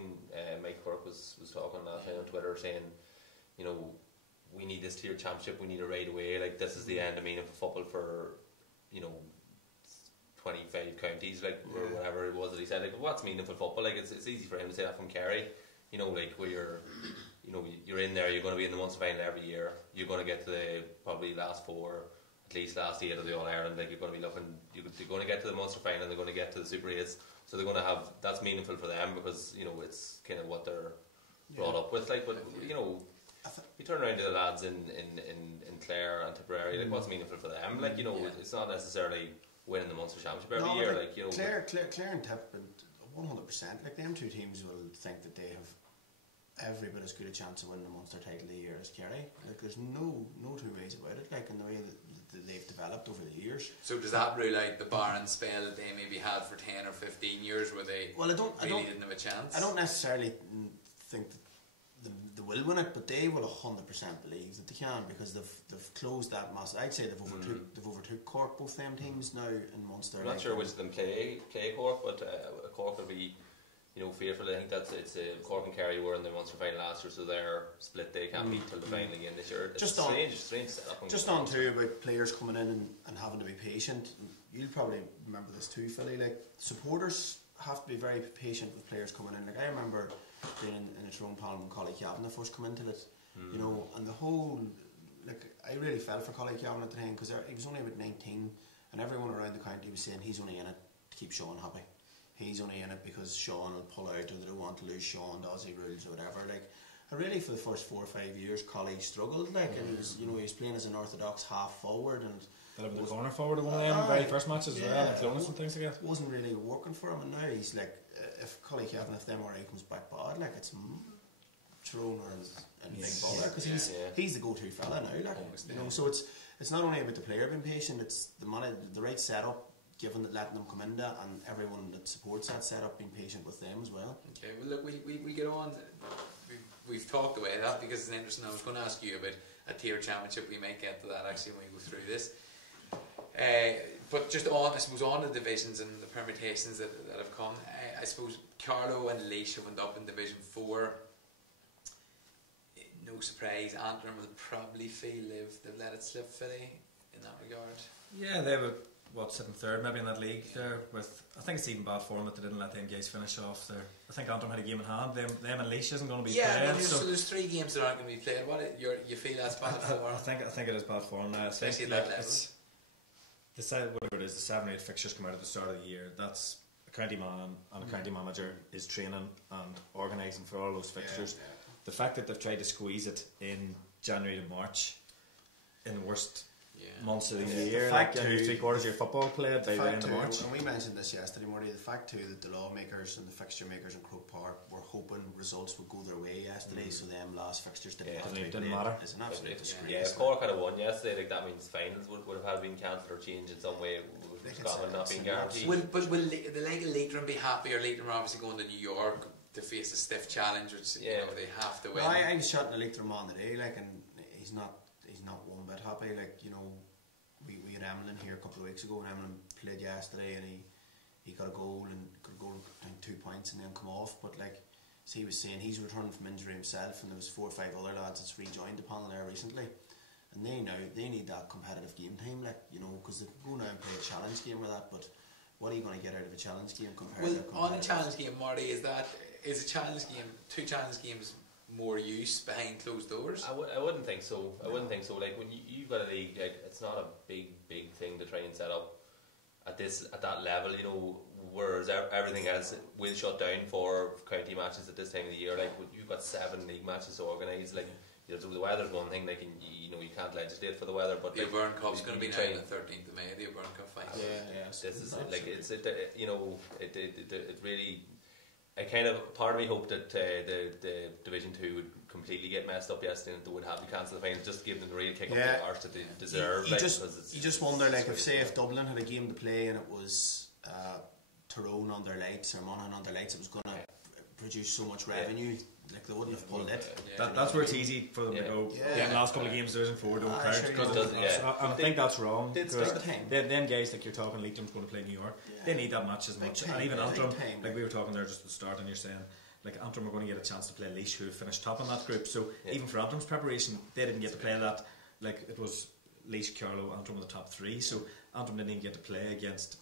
Mike Quirk was talking last night on Twitter saying, you know, we need this tier championship, we need it right away. Like, this is the end of meaningful football for, you know, 25 counties, like, or whatever it was that he said. Like, what's meaningful football? Like, it's easy for him to say that from Kerry. You know, like, where you're in there, you're going to be in the Munster final every year. You're going to get to the probably last 4, at least last 8 of the All Ireland. Like, you're going to be looking, you're going to get to the Munster final, they're going to get to the Super 8s. So they're going to have, that's meaningful for them because, you know, it's kind of what they're brought up with. Like, but, you know, you turn around to the lads in Clare and Tipperary, like, what's meaningful for them? Like, you know, it's not necessarily winning the Munster Championship every year. Like, you know, Clare and Tip, 100%. Like, them two teams will think that they have every bit as good a chance of winning the Munster title a year as Kerry. Like, there's no two ways about it. Like, in the way that they've developed over the years. So does that rule out the barren spell that they maybe had for 10 or 15 years where they didn't have a chance? I don't necessarily think that they will win it, but they will 100% believe that they can, because they've closed that mass. I'd say they've overtook Cork, both them teams now in Munster. I'm not sure which of them play Cork, but Cork will be, you know, fearful. I think it's Cork and Kerry were in the Munster final last year, so they're split. They can't meet till the final again this year. It's strange setup. Just on too about players coming in and having to be patient. You'll probably remember this too, Philly. Like, supporters have to be very patient with players coming in. Like, I remember being in a Tyrone panel when Collie Cavan first come into it, you know, and the whole, like, I really felt for Collie Cavan at the time, because he was only about 19, and everyone around the county was saying he's only in it to keep Sean happy. He's only in it because Sean will pull out, or they don't want to lose Sean, the Aussie rules or whatever. Like, and really for the first 4 or 5 years, Collie struggled. Like, and he was, you know, he was playing as an orthodox half forward, and the corner forward of one of them very first matches as well, and Clonus and things like that. Wasn't really working for him, and now he's like, if Collie Cavan, if the MRI comes back bad, like, it's Tyrone and Big Baller, because he's the go-to fella now. Like, you know, so it's not only about the player being patient, it's the money, the right setup, given that letting them come into, and everyone that supports that setup being patient with them as well. Okay, well, look, we get on. We've talked away that because it's interesting. I was going to ask you about a tier championship. We might get to that actually when we go through this. But just on, I suppose, on the divisions and the permutations that have come, I suppose Carlow and Laois have went up in Division 4. No surprise, Antrim will probably feel they've let it slip, Philly, in that regard. Yeah, they were sitting third maybe in that league there. With, I think it's even bad form that they didn't let them guys finish off there. I think Antrim had a game in hand. Them and Laois isn't going to be played. So there's 3 games that aren't going to be played. You feel that's bad form? I think it is bad form now, especially at that level. Whatever it is, the 7 or 8 fixtures come out at the start of the year. That's a county man and a county manager is training and organising for all those fixtures. The fact that they've tried to squeeze it in January to March in the worst months of the year. Like, only 3/4 of your football played by the end of March. And we mentioned this yesterday, Marty. The fact too that the lawmakers and the fixture makers in Croke Park were hoping results would go their way yesterday, so them last fixtures didn't matter. It's an absolute disgrace. Yeah, if Cork had won yesterday, like that means finals would have had been cancelled or changed in some way. Scotland not being guaranteed. Will the like Leitrim be happy, or Leitrim are obviously going to New York to face a stiff challenge, which you know they have to win? Well, I was chatting to Leitrim on today, like, and he's not one bit happy. Like, you know, we had Emlyn here a couple of weeks ago, and Emlyn played yesterday, and he got a goal and could go down 2 points and then come off. But like, so he was saying he's returning from injury himself, and there was 4 or 5 other lads that's rejoined the panel there recently. And they need that competitive game time, like, you know, because they can go now and play a challenge game with that, but what are you going to get out of a challenge game compared to on a challenge game, Marty, is a challenge game, 2 challenge games more use behind closed doors? I wouldn't think so. I wouldn't think so. Like, when you've got a league, like, it's not a big thing to try and set up at that level, you know, whereas everything else will shut down for county matches at this time of the year. Like, you've got 7 league matches organised, like, you know, the weather's one thing, like, you know, you can't legislate for the weather, but the like, Burn Cup's going to be now on the 13th of May, the Burn Cup final. This is like, you know, it really, I kind of, part of me hoped that the Division 2 would completely get messed up yesterday and they would have to cancel the final just to give them the real kick up the arse that they deserve. You just wonder, like, if Dublin had a game to play and it was Tyrone on their lights or Monaghan on their lights, it was going to produce so much revenue. Like, they wouldn't have pulled it. That's where it's easy for them to go. The last couple of games, Division 4 don't count. I think that's wrong. Them guys, like you're talking, Leitrim's going to play New York. They need that match as much. And even Antrim, like we were talking there just at the start, and you're saying, like, Antrim are going to get a chance to play Laois, who finished top in that group. So even for Antrim's preparation, they didn't get to play that. Like, it was Laois, Carlow, Antrim were the top 3. So Antrim didn't even get to play against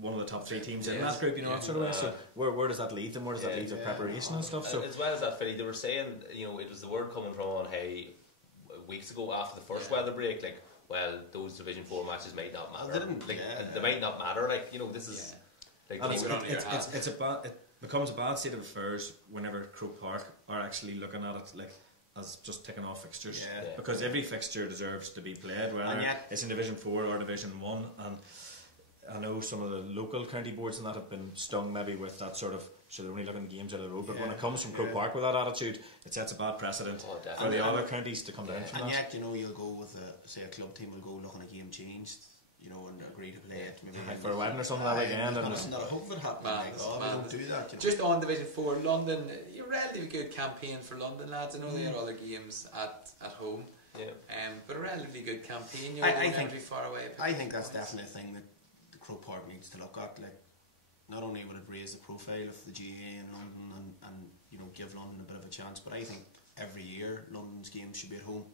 one of the top 3 teams in that group, you know, that sort of way. So where does that leave them? Where does that leave their preparation and stuff? So as well as that, Philly, they were saying, you know, it was the word coming from on, hey, weeks ago after the first weather break, like, well, those Division 4 matches might not matter. They might not matter. Like, you know, this is like, it becomes a bad state of affairs whenever Croke Park are actually looking at it like as just ticking off fixtures, because every fixture deserves to be played, whether it's in Division 4 or Division 1. And I know some of the local county boards and that have been stung maybe with that sort of, so they're only looking at games out of the road, but when it comes from Croke Park with that attitude, it sets a bad precedent for the other counties to come down from and that. yet, you know, you'll go with say a club team will go looking at a game changed, you know, and agree to play it maybe for a wedding or something that weekend. It's not a hope of it happening. We don't do that, you know. Just on Division 4, London, a relatively good campaign for London lads. I know they had other games at home, but a relatively good campaign. I think too far away. I think that's definitely a thing that Croke Park needs to look at. Like, not only would it raise the profile of the GAA in London and you know, give London a bit of a chance, but I think every year London's games should be at home.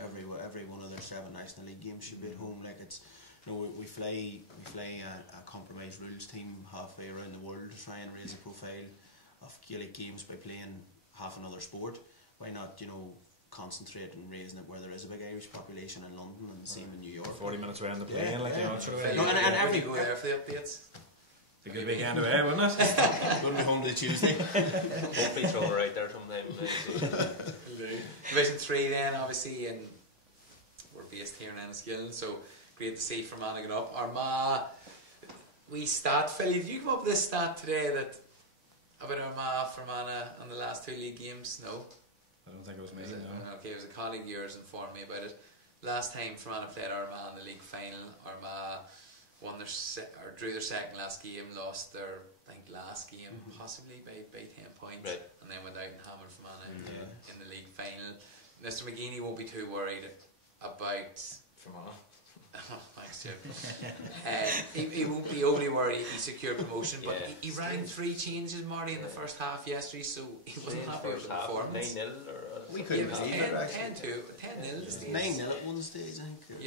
Every one of their 7 National League games should be at home. Like, it's, you know, we fly a compromised rules team halfway around the world to try and raise the profile of Gaelic games by playing half another sport. Why not, you know, concentrate on raising it where there is a big Irish population in London and the same in New York. 40 minutes away on the plane, like, you know, sort of. And every go there for the updates. It's a good weekend away, wouldn't it? Going to be home to the Tuesday. Hopefully throw it right there sometime. Division 3 then, obviously, and we're based here in Enniskillen, so great to see Fermanagh get up. Armagh, we stat, Philly, did you come up with this stat today that about Armagh, Fermanagh and the last 2 league games? No? I don't think it was me. No. Okay, it was a colleague of yours informed me about it. Last time Fermanagh played Armagh in the league final, Armagh won drew their second last game, lost their last game possibly by 10 points, and then went out and hammered Fermanagh in the league final. Mr. McGeaney won't be too worried about Fermanagh. Thanks, Jim. He won't be overly worried if he secured promotion, but he ran 3 changes, Marty, in the first half yesterday, so he wasn't happy with the performance. 9-0 we couldn't believe it, 10-0 9-0 at one stage, I think.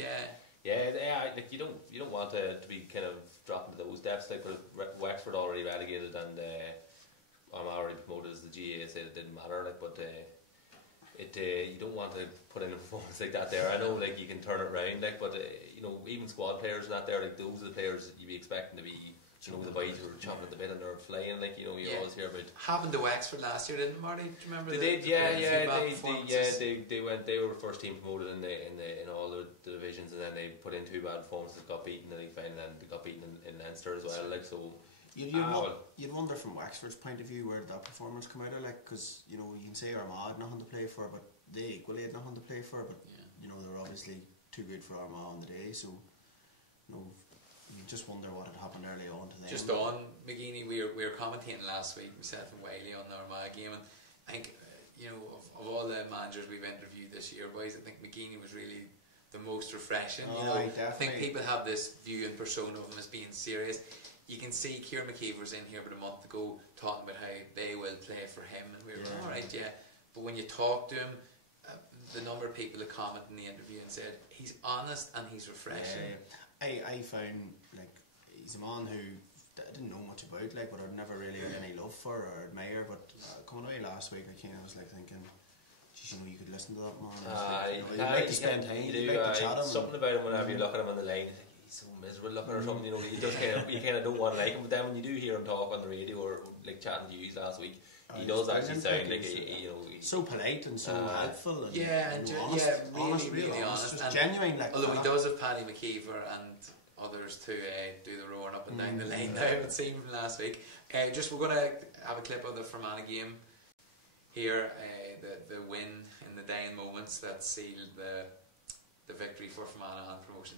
Like, you don't want to be kind of dropping to those depths. Like, Wexford already relegated and I'm already promoted as the GAA said it didn't matter. Like, but you don't want to put in a performance like that there. I know, like, you can turn it around, like, but you know, even squad players and that there, like, those are the players that you'd be expecting to be you know, the boys were chopping at the bit and they were flying, like, you know, you always hear about. Happened to Wexford last year, didn't Marty? Do you remember? They did, they went. They were first team promoted in all the divisions, and then they put in 2 bad performances, got beaten in the final, and they got beaten in Leinster as well. Like, so. You'd wonder from Wexford's point of view where that performance come out of, like, because you know you can say Armagh had nothing to play for, but they equally had nothing to play for. But you know they're obviously too good for Armagh on the day, so you know you just wonder what had happened early on to them. Just on McGeaney, we were commentating last week, myself and Wiley, on the Armagh game, and I think you know of all the managers we've interviewed this year, boys, I think McGeaney was really the most refreshing. You know, I think people have this view and persona of him as being serious. You can see Kieran McKeever was in here about a month ago talking about how they will play for him, and we were alright, but when you talk to him, the number of people that commented in the interview and said he's honest and he's refreshing. I found like he's a man who I didn't know much about, like, but I'd never really had any love for or admire. But coming away last week, I was like thinking, geez, you know, you could listen to that man. You like to spend time, you like to chat him. Something about him whenever you look at him on the line. He's so miserable looking or something, you know. You just you kind of don't want to like him, but then when you do hear him talk on the radio or like chatting to you last week, he does actually sound like you know, so polite and so helpful and honest, really honest, just genuine. Like, although he does have Paddy McKeever and others to do the roaring up and down the lane now, I haven't seen from last week. We're going to have a clip of the Fermanagh game here, the win in the dying moments that sealed the victory for Fermanagh and promotion.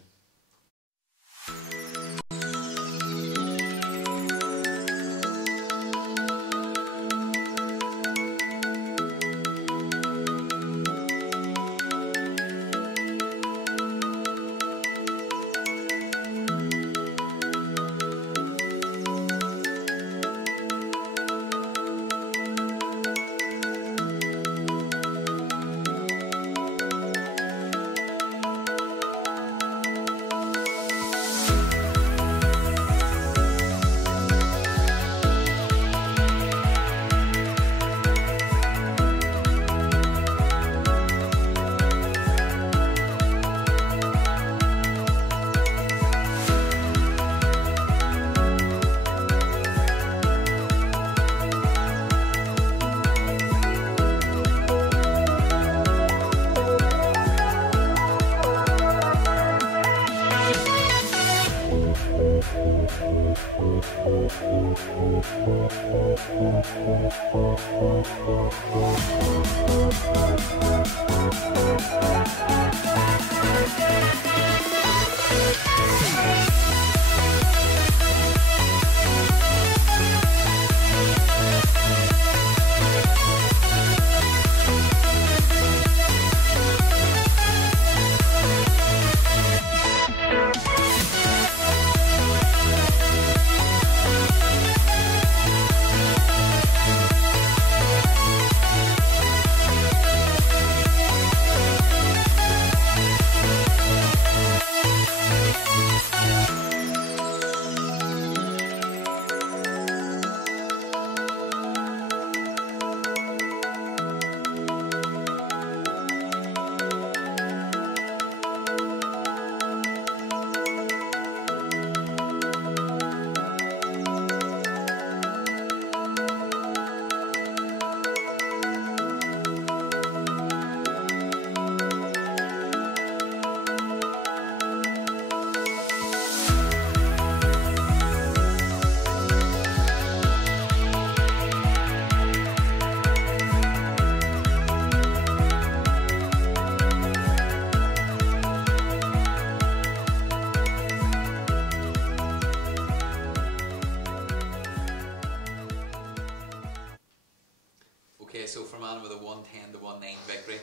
So Fermanagh with a 110 to 1-9 victory.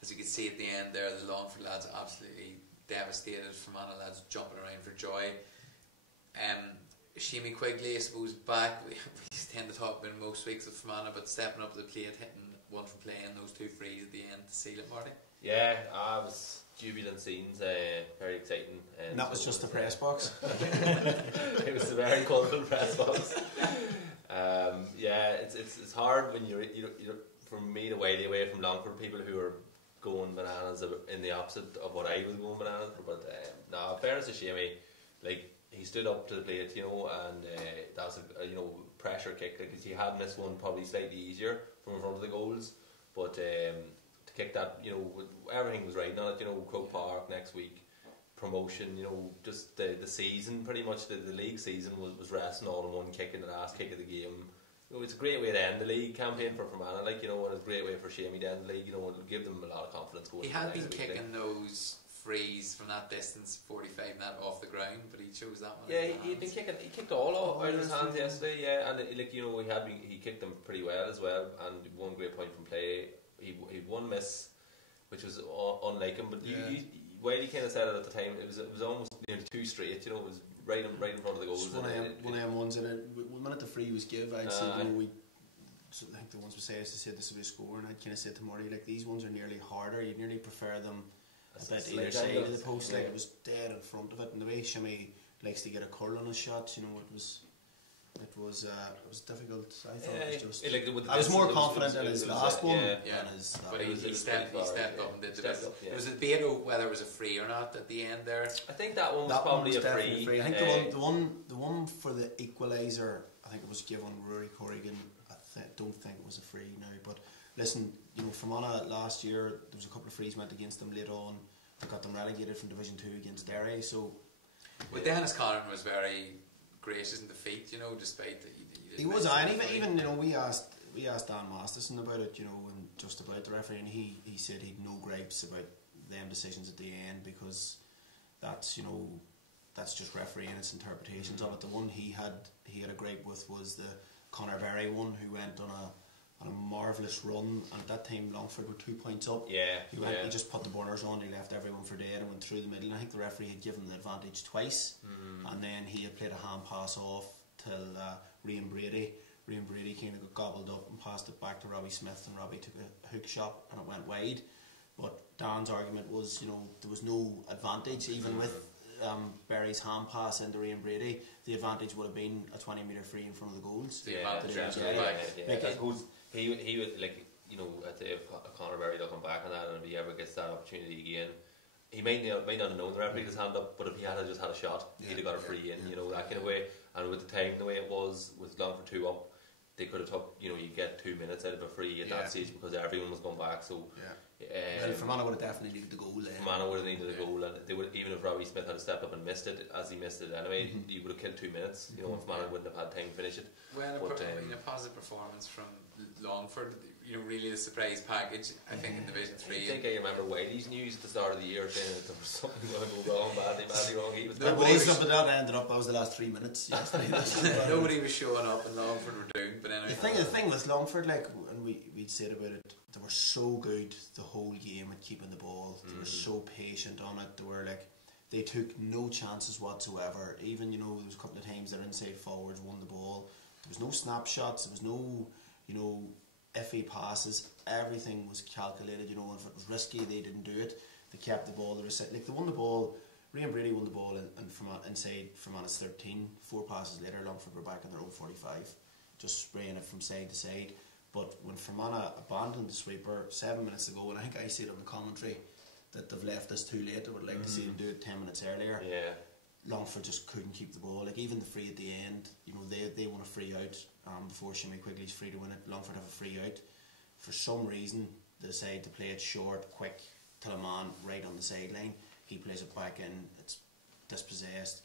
As you can see at the end there, the Longford lads absolutely devastated. Fermanagh lads jumping around for joy. Shimi Quigley, I suppose, back. We tend to talk about most weeks of Fermanagh, but stepping up to the plate, hitting one from play, and those 2 frees at the end to seal it, Marty. Yeah, it was jubilant scenes, very exciting. And that was just the press box. It was a very colourful press box. It's hard when you're from me to way away from Longford, people who are going bananas in the opposite of what I was going bananas for. But no, fairness to Shami, like, he stood up to the plate, you know, and that was a you know, pressure kick. Like, he had missed one probably slightly easier from in front of the goals, but to kick that, you know, everything was riding on it. You know, Croke Park next week, promotion. You know, just the season, pretty much the league season was resting all in one kick in the last kick of the game. You know, it's a great way to end the league campaign for Fermanagh, like, you know, and it's a great way for Shamey to end the league. You know, it'll give them a lot of confidence going. He had been kicking those frees from that distance, 45 and that off the ground, but he chose that one. Yeah, he'd been kicking. He kicked all out of his hands yesterday. Yeah, and like, you know, he kicked them pretty well as well, and one great point from play. He one miss, which was unlike him, but while he kind of said it at the time, it was almost nearly too straight. You know, it was right in front of the goals. One of them ones, and the minute the free was give, I'd say, you know, I think the ones we say is to say this will be a score, and I'd kind of say to Murray, like, these ones are nearly harder. You'd nearly prefer them a bit either side of the post. Like, it was dead in front of it, and the way Shimmy likes to get a curl on his shots, you know, it was difficult. I thought it was just. Like, I was more confident in his last one. But he stepped up and did the best. There was a debate of whether it was a free or not at the end there. I think that one was probably a free. I think the one for the equaliser, I think it was given Rory Corrigan. I don't think it was a free now. But listen, you know, Fermanagh last year, there was a couple of frees went against them later on. They got them relegated from Division 2 against Derry. So, but Dennis Conran was very gracious in defeat, you know, despite that he was. And even you know, we asked Dan Masterson about it, you know, and just about the referee, and he said he'd no gripes about them decisions at the end, because that's, you know, that's just refereeing, its interpretations of it. The one he had a gripe with was the Conor Berry one, who went on a marvellous run, and at that time Longford were 2 points up. He just put the burners on, he left everyone for dead and went through the middle, and I think the referee had given the advantage twice, and then he had played a hand pass off till Rian Brady kind of got gobbled up and passed it back to Robbie Smith, and Robbie took a hook shot and it went wide. But Dan's argument was, you know, there was no advantage even with Berry's hand pass into Rian Brady. The advantage would have been a 20-metre free in front of the goals. He would, like, you know, I'd say if Conor Berry will come back on that, and if he ever gets that opportunity again, he might not have known the referee had his hand up, but if he had just had a shot, he'd have got a free in, you know, that kind of way. And with the time, the way it was, with Longford 2 up, they could have took, you know, you get 2 minutes out of a free at that stage because everyone was going back. So Fermanagh would have definitely needed the goal then. Fermanagh would have needed a goal, and they would, even if Robbie Smith had stepped up and missed it, as he missed it anyway, he would have killed 2 minutes, you know, and Fermanagh wouldn't have had time to finish it. Well, a positive performance from Longford, you know, really the surprise package, I think, in Division 3. I think I remember Whitey's news at the start of the year saying that there was something going to go wrong, badly wrong. He was that ended up, that was the last 3 minutes yesterday. Nobody was showing up and Longford were doomed, but anyway. The thing with Longford, like, and we'd said about it, they were so good the whole game at keeping the ball. They were so patient on it. They were like, they took no chances whatsoever. Even, you know, there was a couple of times their inside forwards won the ball. There was no snapshots. There was no, you know, iffy passes. Everything was calculated. You know, if it was risky, they didn't do it. They kept the ball. They won the ball. Rian Brady won the ball from inside Fermanagh's 13. 4 passes later, Longford were back in their own 45, just spraying it from side to side. But when Fermanagh abandoned the sweeper 7 minutes ago, and I think I said on the commentary that they've left this too late, I would like to see them do it 10 minutes earlier. Longford just couldn't keep the ball. Like, even the free at the end, you know, they want a free out before Shimmy Quigley's free to win it. Longford have a free out. For some reason, they decide to play it short, quick, to a man right on the sideline. He plays it back in, it's dispossessed.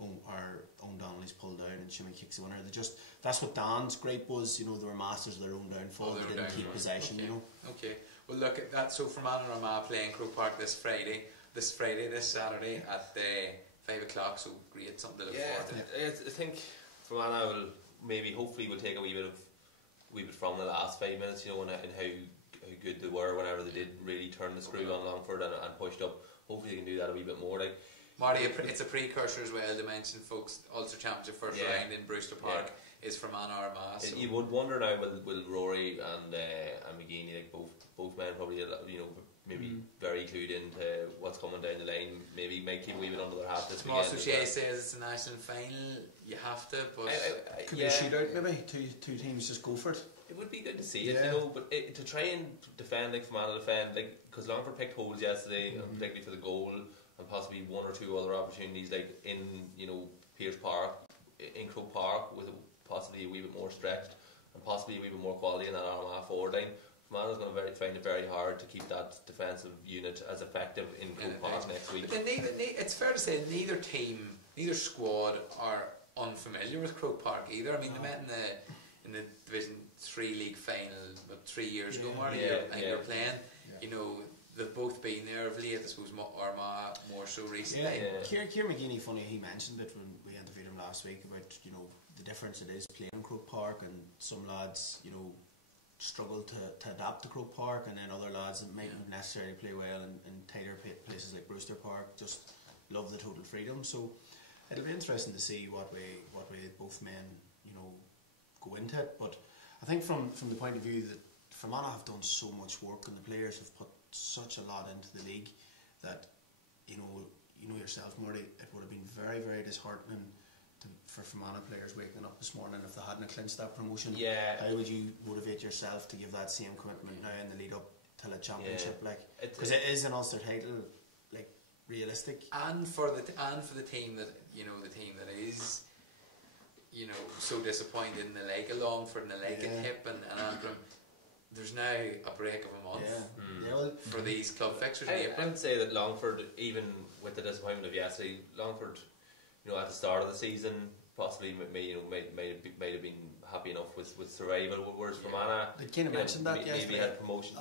Owen Donnelly's pulled down and Shimmy kicks the winner. That's what Dan's gripe was, you know, they were masters of their own downfall. They didn't keep possession, you know. Okay, well, look at that. So Fermanagh and Armagh playing Croke Park this Saturday at 5 o'clock, so great, something to look forward to. I think Fermanagh will hopefully take a wee bit from the last 5 minutes, you know, and how good they were whenever they did really turn the screw on Longford and pushed up. Hopefully they can do that a wee bit more. Like, Marty, it's a precursor as well to mention, folks. Ulster Championship first round in Brewster Park is Fermanagh or Armagh. So. You would wonder now, will Rory and McGeaney, like both men, probably, you know, maybe very clued into what's coming down the line. Maybe might keep a wee bit under their hat this weekend. Tomas O'Shea says it's a national final. You have to, but could be a shootout. Maybe two teams just go for it. It would be good to see it, you know, but to try and defend like Fermanagh because Longford picked holes yesterday, particularly for the goal, and possibly 1 or 2 other opportunities, like in, you know, Pierce Park in Croke Park with possibly a wee bit more stretched and possibly a wee bit more quality in that Armagh forward line. Fermanagh is going to find it very hard to keep that defensive unit as effective in Croke Park next week. But then it's fair to say neither squad are unfamiliar with Croke Park either. I mean, they met in the Division 3 league final about 3 years ago, Marty, and you were playing. You know, they've both been there of late. I suppose Armagh more so recently. Ciara McGeaney, funny, he mentioned it when we interviewed him last week about, you know, the difference it is playing in Croke Park, and some lads, you know, struggle to adapt to Croke Park, and then other lads that mightn't necessarily play well in tighter places like Brewster Park just love the total freedom. So it'll be interesting to see what way both men, you know, go into it. But I think from the point of view that Fermanagh have done so much work and the players have put such a lot into the league that, you know yourself, Marty, it would have been very, very disheartening for Fermanagh players waking up this morning if they hadn't clinched that promotion. How would you motivate yourself to give that same commitment now in the lead up till a championship, like, because it is an Ulster title, like, realistic, and for the team that, you know, the team that is, you know, so disappointed in the league, Longford in the league, and Hip and Antrim. There's now a break of a month for these club fixtures in April. I would say that Longford, even with the disappointment of yesterday, Longford, you know, at the start of the season, possibly may have been happy enough with survival. Whereas Fermanagh, they kind of mentioned that yesterday. Maybe had promotion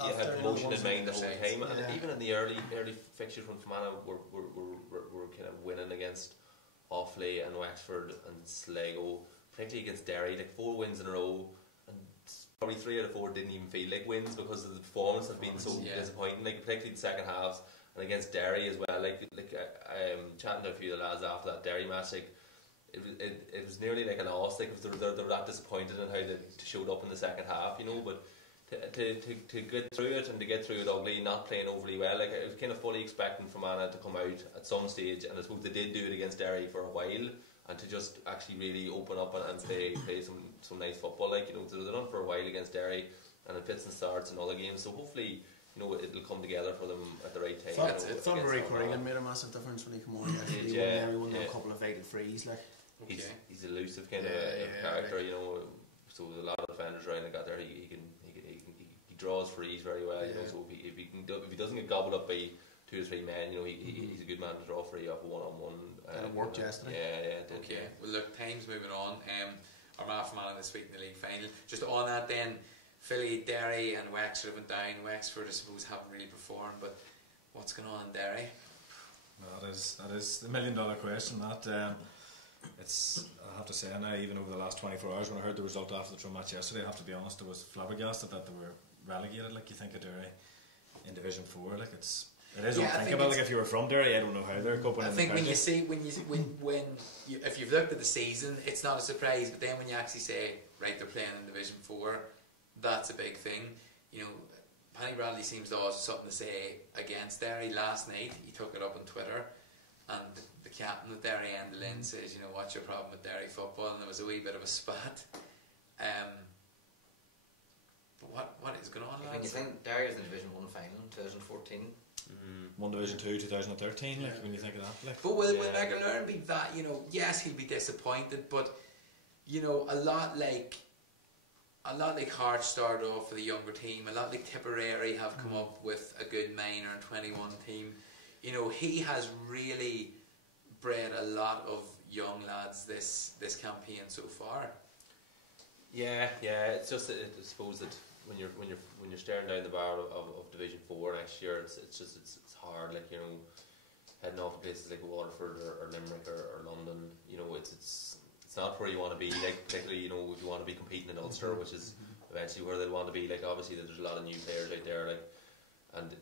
in mind the whole time, and even in the early fixtures when Fermanagh were kind of winning against Offaly and Wexford and Sligo, particularly against Derry, like 4 wins in a row, and probably 3 out of 4 didn't even feel like wins because the performance had been so disappointing. Like particularly the second halves. And against Derry as well, like chatting to a few of the lads after that Derry match, like it was nearly like an loss. Like if they were that disappointed in how they showed up in the second half, you know. But to get through it and to get through it ugly, not playing overly well, like I was kind of fully expecting Fermanagh to come out at some stage, and I suppose they did do it against Derry for a while, and to just actually really open up and play some nice football, like, you know. They've done for a while against Derry, and in fits and starts and other games. So hopefully, you know, it'll come together for them at the right time. Thought Rory Corrigan made a massive difference when he came on yesterday. He won a couple of vital frees. Like, he's elusive kind of character, you know. So a lot of defenders around the got there. He draws frees very well, you know. So if he doesn't get gobbled up by 2 or 3 men, you know, he's a good man to draw free off a one-on-one. And it worked yesterday. Well, look, time's moving on. Armagh Fermanagh this week in the league final. Just on that then, Philly, Derry and Wexford have been down. Wexford, I suppose, haven't really performed, but what's going on in Derry? Well, that is the $1 million question. That it's, I have to say now, even over the last 24 hours, when I heard the result after the Tyrone match yesterday, I have to be honest, I was flabbergasted that they were relegated. Like, you think of Derry in Division 4, like it is unthinkable. Like, if you were from Derry, I don't know how they're coping. I think when if you've looked at the season, it's not a surprise. But then when you actually say, right, they're playing in Division 4, that's a big thing. You know, Paddy Bradley seems to always have something to say against Derry. Last night he took it up on Twitter, and the captain of Derry, Enda Lynn, says, you know, what's your problem with Derry football? And there was a wee bit of a spat. But what is going on, lads? When you think Derry was in Division 1 final in 2014, won Division 2 2013, like, when you think of that, like. But will McInerney be that, you know, yes, he'll be disappointed, but, you know, a lot like Hart started off for the younger team, a lot like Tipperary have come up with a good minor and 21 team. You know, he has really bred a lot of young lads this campaign so far. Yeah, it's just that I suppose that when you're staring down the barrel of Division 4 next year, it's hard. Like, you know, heading off to places like Waterford or Limerick or London, you know, it's not where you want to be. Like, particularly, you know, if you want to be competing in Ulster, which is eventually where they'll want to be. Like, obviously there's a lot of new players out there, like, and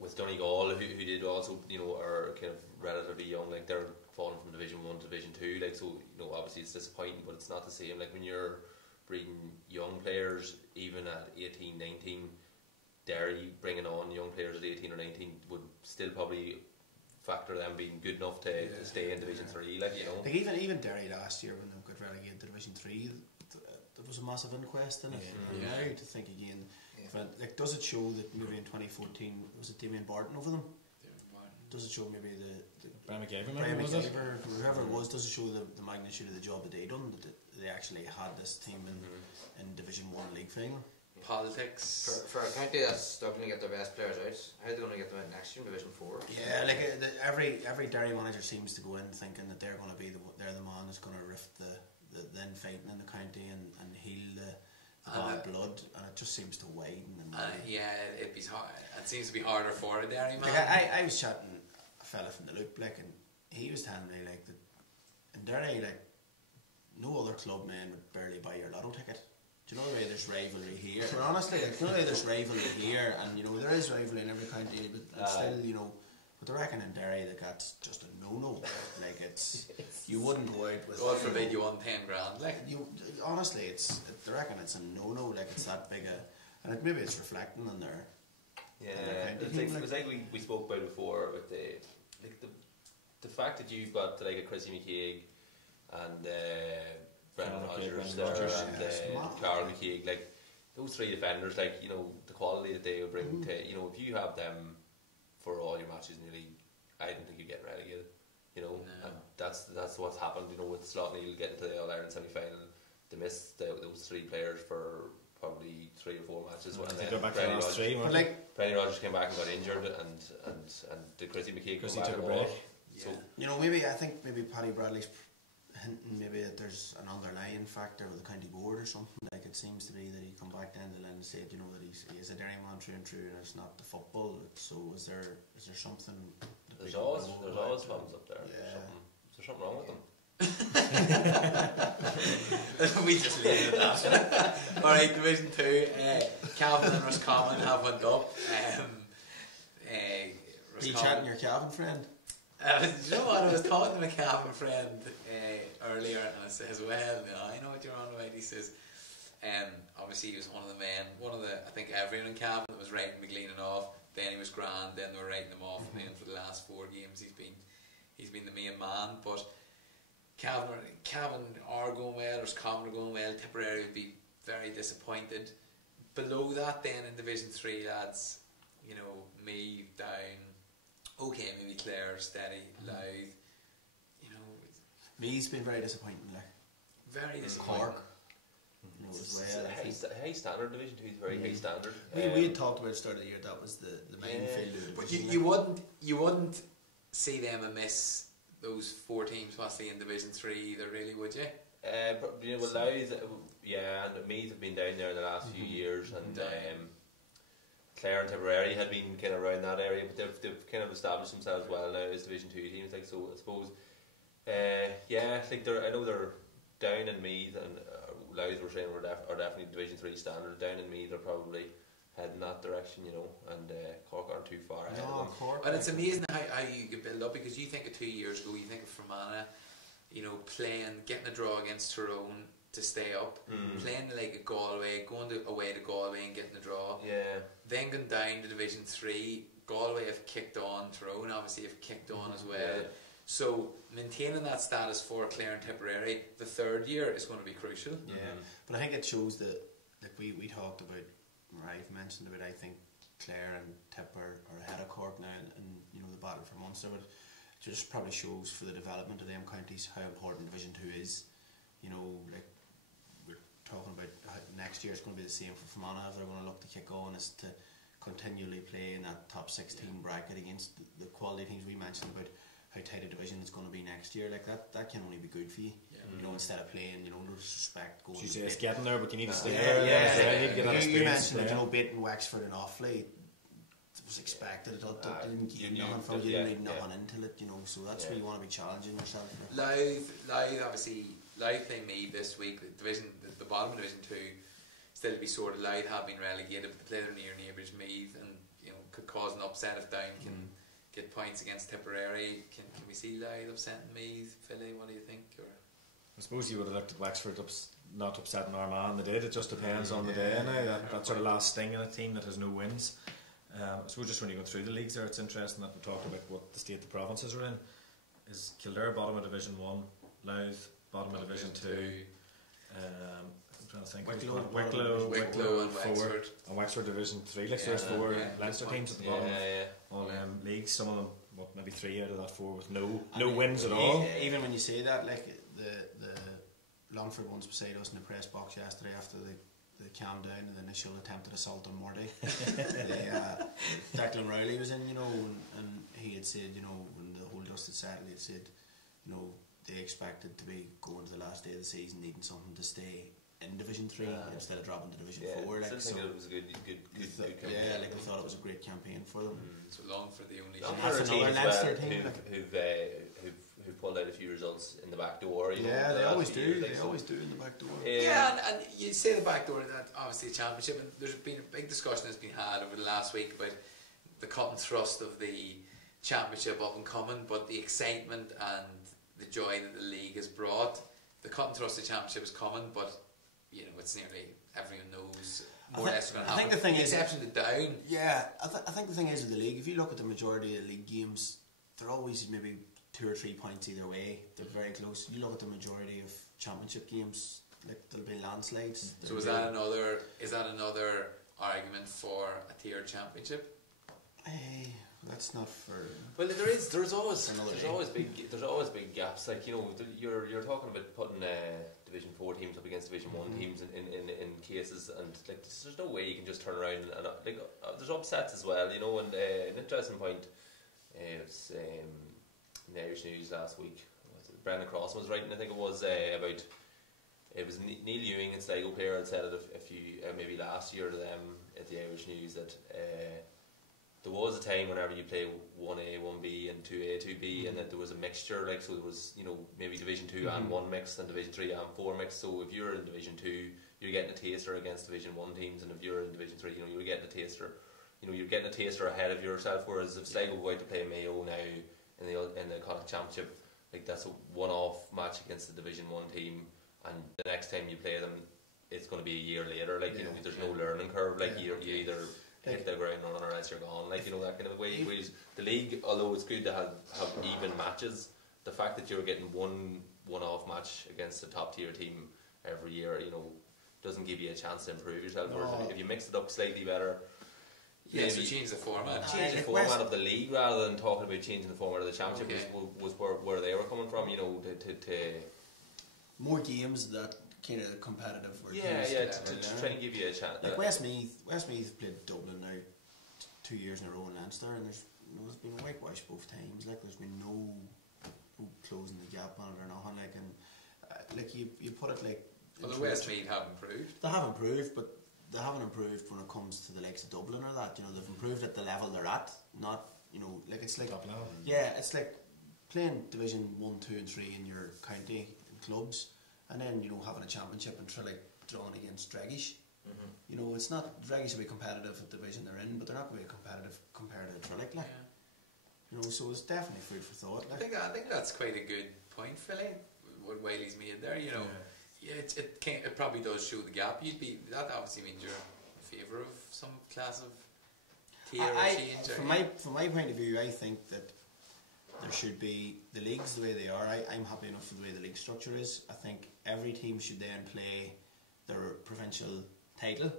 with Donegal, who did also, you know, are kind of relatively young, like they're falling from Division 1 to Division 2, like, so, you know, obviously it's disappointing, but it's not the same. Like, when you're breeding young players, even at 18, 19, Derry bringing on young players at 18 or 19 would still probably factor them being good enough to stay in Division 3, like, you know. Like, even Derry last year when they got relegated to Division 3, there was a massive inquest in it. Now to think again, like, does it show that maybe in 2014 was it Damien Barton over them? Does it show maybe the Brian McGaver, whoever it was, does it show the magnitude of the job that they done, that they actually had this team in Division 1 league final? Politics. For a county that's struggling to get their best players out, how are they going to get them out next year in Division 4? Yeah, like every Derry manager seems to go in thinking that they're going to be they're the man that's going to rift the then fighting in the county and heal the bad blood, and it just seems to widen. It seems to be harder for a Derry man. Like I was chatting a fella from the Loop, like, and he was telling me like that in Derry, like, no other club man would barely buy your lotto ticket. Do you know the way there's rivalry here? But honestly, like, you know the way there's rivalry here, and you know there is rivalry in every county, but still, you know. But I reckon in Derry that's just a no-no. Like, it's you wouldn't go out with. God forbid you won 10 grand. Like, honestly, I reckon it's a no-no. Like, it's that big and maybe it's reflecting on their. Yeah, it's like we spoke about before with the fact that you've got like a Chrissy McKeag and Brendan Rodgers there and Carl McKeag, like those three defenders, like, you know, the quality that they will bring to, you know, if you have them for all your matches in the league, I don't think you're getting relegated, you know. And that's what's happened, you know, with Slotney getting to the All-Ireland semi-final. They missed those three players for probably 3 or 4 matches. They go back to the last 3. Brendan Rodgers came back and got injured, and the Chrissy McKeag took a break. So, you know, maybe Paddy Bradley's hinting maybe that there's an underlying factor with the county board or something. Like, it seems to be that he come back down the line and said, you know, that he is a Derry man through and through, and it's not the football. So is there something? There's always problems up there. Yeah. Is there something wrong with them? We just leave it at that. Alright, Division 2, Cavan and Roscommon have went up. Are you chatting your Cavan friend? Do you know what? I was talking to my Cavan friend earlier, and I says, well, I know what you're on about. He says, obviously he was one of I think everyone in Cavan that was writing McLean off. Then he was grand, then they were writing him off, and then for the last 4 games he's been the main man. But Cavan are going well, Roscommon are going well. Tipperary would be very disappointed. Below that, then in Division 3, lads, you know, Meath down. Okay, maybe Clare, steady, Louth. You know, Meath's been very disappointing. Like, very disappointing. Cork. You know, as well. High standard. Division 2 is very high standard. We had talked about at the start of the year that was the main field of the but division. you wouldn't see them amiss those 4 teams possibly in Division 3 either, really, would you? But, you know, well, Louth, and Meath have been down there in the last few years, and Clare and Tipperary had been kind of around that area, but they've kind of established themselves well now as Division 2 teams. Like, so I suppose, like I know they're down in Meath, and Louth were saying are definitely Division 3 standard. Down in Meath, they're probably heading that direction, you know, and Cork aren't too far ahead of them. Cork. But it's amazing how you could build up, because you think of 2 years ago, you think of Fermanagh, you know, getting a draw against Tyrone to stay up, playing like a Galway, going away to Galway and getting the draw. Yeah. Then going down to Division 3, Galway have kicked on, Tyrone obviously have kicked on as well. Yeah. So maintaining that status for Clare and Tipperary, the 3rd year is going to be crucial. Yeah, but I think it shows that, like we talked about, or I've mentioned about, I think Clare and Tipper are ahead of Cork now, and you know, the battle for Munster, but it just probably shows for the development of them counties how important Division 2 is. You know, like, we're talking about how next year it's going to be the same for Fermanagh. If they're going to look to kick on, is to continually play in that top 16 bracket against the quality teams we mentioned about how tight a division it's going to be next year. Like, that can only be good for you. You know, instead of playing, you know, no disrespect, going. You say it's getting there, but you need to stay there. You need to get that You experience. mentioned, you know, beating Wexford and Offaly. It was expected. It didn't give you nothing from it. You didn't need nothing into it, you know. So that's where you want to be challenging yourself. Louth obviously, Louth play Meath this week. The bottom of Division 2 still to be sorted. Louth have been relegated, but they play their near neighbours Meath, and you know, could cause an upset if Down can get points against Tipperary. Can we see Louth upsetting Meath? Philly, what do you think? Or I suppose you would have looked at Wexford not upsetting Armagh. They did. It just depends on the day now. That sort of last sting in a team that has no wins. I suppose just when you go through the leagues there, it's interesting that we talked about what the state the provinces are in. Is Kildare bottom of Division 1, Louth bottom of Division 2, I'm trying to think, Wicklow and Wexford. And Wexford Division 3. Like, so there's 4 Leinster teams at the bottom of all leagues. Some of them maybe 3 out of that 4 with no wins at all. Even when you say that, like the Longford ones beside us in the press box yesterday after they calmed down and the initial attempted assault on Morty. Declan Rowley was in, and he had said, when the whole dust had settled, he had said, they expected to be going to the last day of the season needing something to stay in Division 3 instead of dropping to Division 4. Like, so it was a good campaign. Yeah, like I thought it was a great campaign for them. So Longford the only That's another Leinster team who've pulled out a few results in the back door. They always do. They always do in the back door. And you say the back door, that obviously a championship, and there's been a big discussion that's been had over the last week about the cut and thrust of the championship up and coming, but the excitement and the joy that the league has brought. The cut and thrust of the championship is coming, but it's nearly everyone knows more or less going to happen. I think the thing is, exception to Down. Yeah, I think the thing is with the league, if you look at the majority of league games, they're always maybe 2 or 3 points either way. They're very close. You look at the majority of championship games, like there'll be landslides. So is that another argument for a tiered championship? That's not for. Well, there's always big gaps. Like you're talking about putting Division 4 teams up against Division 1 teams in cases, and like there's no way you can just turn around and there's upsets as well. And an interesting point. It was in the Irish News last week. Brendan Cross was writing. I think it was about. It was Neil Ewing and Sligo player had said it a few maybe last year to them at the Irish News that. There was a time whenever you play 1A, 1B and 2A, 2B and that there was a mixture, like so there was maybe Division 2 and 1 mix and Division 3 and 4 mix. So if you're in Division 2 you're getting a taster against Division 1 teams, and if you're in Division 3 you're getting a taster you're getting a taster ahead of yourself, whereas if Sligo go out to play Mayo now in the Connacht Championship, like that's a one-off match against the Division 1 team, and the next time you play them it's going to be a year later, like there's no learning curve, like you either hit the ground running or else you're gone, like that kind of way. Whereas the league, although it's good to have even matches, the fact that you're getting one-off match against a top tier team every year, doesn't give you a chance to improve yourself. Whereas if you mix it up slightly better, so change the format. Change the format of the league rather than talking about changing the format of the championship was where they were coming from. To more games that kind of competitive. To try and give you a chance. Like Westmeath played Dublin now 2 years in a row in Leinster, and there's been a whitewash both times. Like there's been no closing the gap on it or nothing. Like like you put it like. Well, the Westmeath have improved. They have improved, but they haven't improved when it comes to the likes of Dublin or that. They've improved at the level they're at. Not like it's like it's like playing Division 1, 2, and 3 in your county clubs. And then having a championship and drawing against Dragish. It's not Dragish will be competitive at the division they're in, but they're not going to be competitive compared to Trillick. So it's definitely food for thought. I think that's quite a good point, Philly. What Wiley's made there, it probably does show the gap. That obviously means you're in favour of some class of tier or change. From my point of view, I think that there should be the leagues the way they are. I'm happy enough with the way the league structure is. I think every team should then play their provincial title.